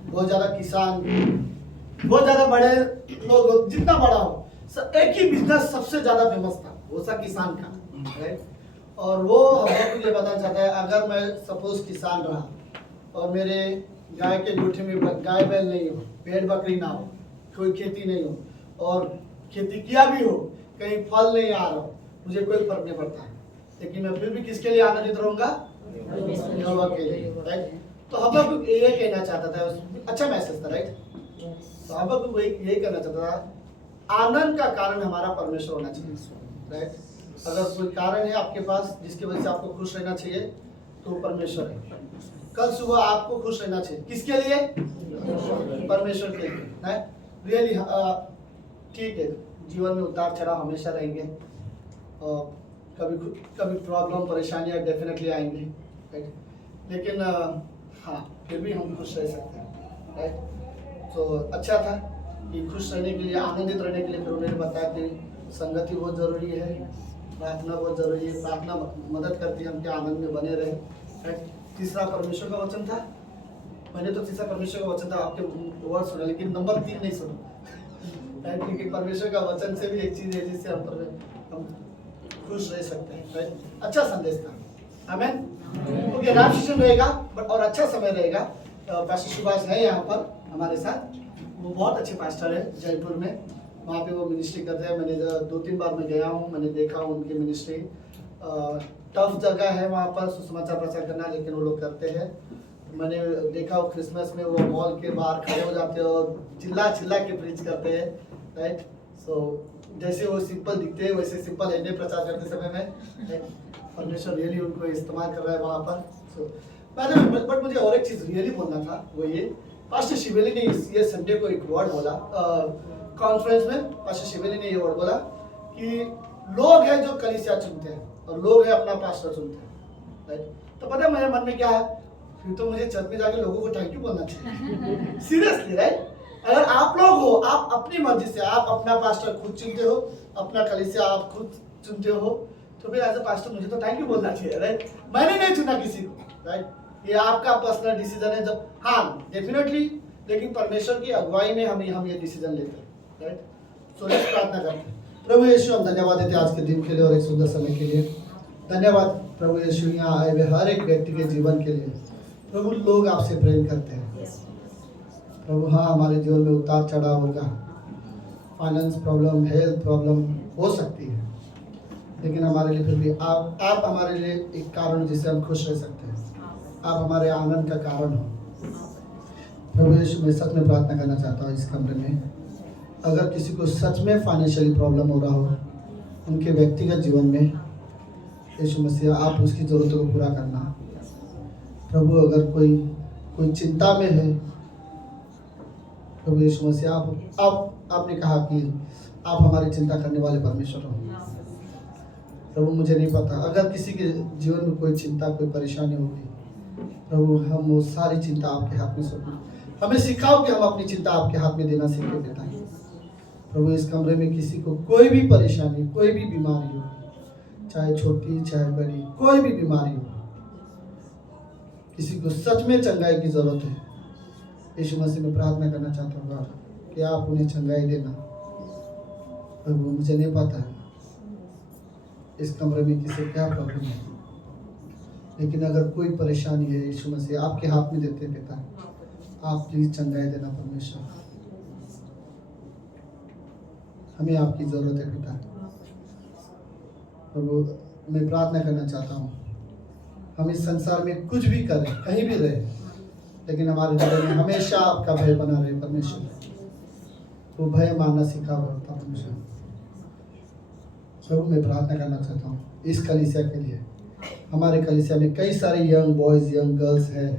बहुत ज़्यादा किसान, बहुत ज़्यादा बड़े लोग, जितना बड़ा हो, एक ही बिजनेस सबसे ज़्यादा फेमस था, वो सा किसान का, राइट। और वो हम लोग को ये बताना चाहता है, अगर मैं सपोज किसान रहा और मेरे गाय के गोठे में गाय बैल नहीं हो, भेड़ बकरी ना हो, कोई खेती नहीं हो, और खेती किया भी हो, कहीं फल नहीं आ रहा हो, मुझे कोई फर्क नहीं पड़ता, लेकिन मैं फिर भी किसके लिए आनंदित रहूंगा? यहोवा के लिए, राइट। तो हम लोग ये कहना चाहता था, अच्छा मैसेज था, राइट। तो हम लोग यही कहना चाहता था, आनंद का कारण हमारा परमेश्वर होना चाहिए, राइट। अगर कोई कारण है आपके पास जिसकी वजह से आपको खुश रहना चाहिए, तो परमेश्वर है। कल सुबह आपको खुश रहना चाहिए, किसके लिए? परमेश्वर के लिए, रियली। ठीक है, जीवन में उतार चढ़ाव हमेशा रहेंगे, और कभी प्रॉब्लम परेशानियां डेफिनेटली आएंगी, राइट। लेकिन हाँ, फिर भी हम खुश रह सकते हैं, राइट। तो अच्छा था कि खुश रहने के लिए, आनंदित रहने के लिए फिर उन्होंने बताया कि संगति बहुत ज़रूरी है, प्रार्थना बहुत ज़रूरी है, प्रार्थना मदद करती है हम क्या आनंद में बने रहे, राइट। तीसरा परमेश्वर का वचन था, मैंने तो तीसरा परमेश्वर का वचन था आपके वर्ड सुना, लेकिन नंबर 3 नहीं सुना, राइट। लेकिन परमेश्वर का वचन से भी एक चीज़ है जिससे हम खुश रह सकते हैं, राइट। अच्छा संदेश था, आमेन। ओके, राम सेशन रहेगा और अच्छा समय रहेगा। पास्टर सुभाष है यहाँ पर हमारे साथ, वो बहुत अच्छे पास्टर है जयपुर में, वहाँ पे वो मिनिस्ट्री करते हैं। मैंने 2-3 बार मैं गया हूँ, मैंने देखा हूँ उनकी मिनिस्ट्री। टफ जगह है वहाँ पर सुसमाचार प्रचार करना, लेकिन वो लोग करते हैं। मैंने देखा वो क्रिसमस में वो मॉल के बाहर खड़े हो जाते हैं और चिल्ला चिल्ला के प्रीच करते हैं, राइट। सो जैसे वो सिंपल दिखते हैं वैसे सिंपल एने प्रचार करते समय में परमेश्वर रियली उनको इस्तेमाल कर रहा है वहाँ पर। सो बट मुझे और एक चीज़ रियली बोलना था, वो ये, पास्टर शिवेली ने ये संडे को एक वर्ड बोला कॉन्फ्रेंस में। पास्टर शिवेली ने ये वर्ड बोला कि लोग हैं जो कलीसिया चुनते हैं और लोग हैं अपना पास्टर चुनते हैं, राइट। तो पता है मेरे मन में क्या है, फिर तो मुझे चर्च में जाके लोगों को थैंक यू बोलना चाहिए सीरियसली, राइट। अगर आप लोग हो, आप अपनी मर्जी से आप अपना पास्टर खुद चुनते हो, अपना कलीसिया आप खुद चुनते हो, तो फिर एज अ पास्टर मुझे तो थैंक यू बोलना चाहिए, राइट। मैंने नहीं चुना किसी को, राइट। ये आपका पर्सनल डिसीजन है, जब हाँ डेफिनेटली, लेकिन परमेश्वर की अगुवाई में हम ये डिसीजन लेते हैं, राइट। सो लेट्स प्रार्थना करते हैं। प्रभु यीशु, हम धन्यवाद देते हैं आज के दिन के लिए और एक सुंदर समय के लिए। धन्यवाद प्रभु यीशु, यहाँ आए हुए हर एक व्यक्ति के जीवन के लिए। प्रभु, लोग आपसे प्रेम करते हैं प्रभु। हाँ, हमारे जीवन में उतार चढ़ाव होगा, फाइनेंस प्रॉब्लम, हेल्थ प्रॉब्लम हो सकती है, लेकिन हमारे लिए फिर भी आप हमारे लिए एक कारण जिससे हम खुश रह सकते हैं। आप हमारे आनंद का कारण हो प्रभु यीशु। मैं सच में प्रार्थना करना चाहता हूँ इस कमरे में, अगर किसी को सच में फाइनेंशियली प्रॉब्लम हो रहा हो उनके व्यक्तिगत जीवन में, यीशु मसीह आप उसकी ज़रूरतों को पूरा करना प्रभु। अगर कोई चिंता में है प्रभु यीशु मसीह, आपने कहा कि आप हमारी चिंता करने वाले परमेश्वर हो प्रभु। मुझे नहीं पता, अगर किसी के जीवन में कोई चिंता, कोई परेशानी होगी प्रभु, हम वो सारी चिंता आपके हाथ में सौंपें। हमें सिखाओ कि हम अपनी चिंता आपके हाथ में देना सीखें पिता प्रभु। इस कमरे में किसी को कोई भी परेशानी, कोई भी बीमारी हो, चाहे छोटी चाहे बड़ी, कोई भी बीमारी हो, किसी को सच में चंगाई की जरूरत है, यीशु मसीह में प्रार्थना करना चाहता हूँ कि आप उन्हें चंगाई देना प्रभु। मुझे नहीं पता है इस कमरे में किसी क्या प्रॉब्लम है, लेकिन अगर कोई परेशानी है यीशु मसीह आपके हाथ में देते हैं पिता। आप प्लीज चंगाई देना परमेश्वर, हमें आपकी ज़रूरत है पिता प्रभु। मैं प्रार्थना करना चाहता हूँ, हम इस संसार में कुछ भी करें, कहीं भी रहे, लेकिन हमारे हृदय में हमेशा आपका भय बना रहे परमेश्वर। वो भय मानना सीखा होता परमेश्वर प्रभु। मैं प्रार्थना करना चाहता हूँ इस कलीसिया के लिए। हमारे कलीसिया में कई सारे यंग बॉयज़, यंग गर्ल्स हैं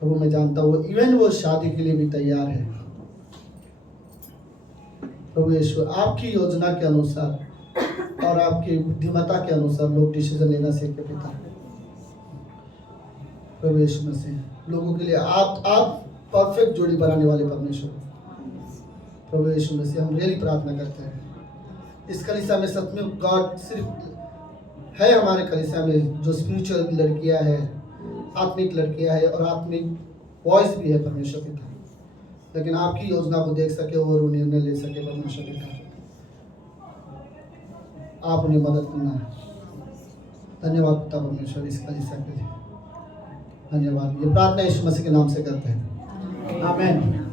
प्रभु। मैं जानता हूँ इवन वो शादी के लिए भी तैयार है प्रभु यीशु। आपकी योजना के अनुसार और आपकी बुद्धिमत्ता के अनुसार लोग डिसीजन लेना सीखे पिता प्रभु यीशु मसीह। लोगों के लिए आप परफेक्ट जोड़ी बनाने वाले परमेश्वर प्रभु यीशु मसीह। हम रियली प्रार्थना करते हैं इस कलीसिया में सच में गॉड सिर्फ है हमारे कलीसिया में जो स्पिरिचुअल लड़कियां हैं, आत्मिक लड़कियां हैं और आत्मिक वॉइस भी है परमेश्वर पिता, लेकिन आपकी योजना को देख सके और वो निर्णय ले सके परमेश्वर पिता। आप उन्हें मदद करना है। धन्यवाद पिता परमेश्वर इस कलीसिया के लिए, धन्यवाद। ये प्रार्थना यीशु मसीह के नाम से करते हैं, आमीन।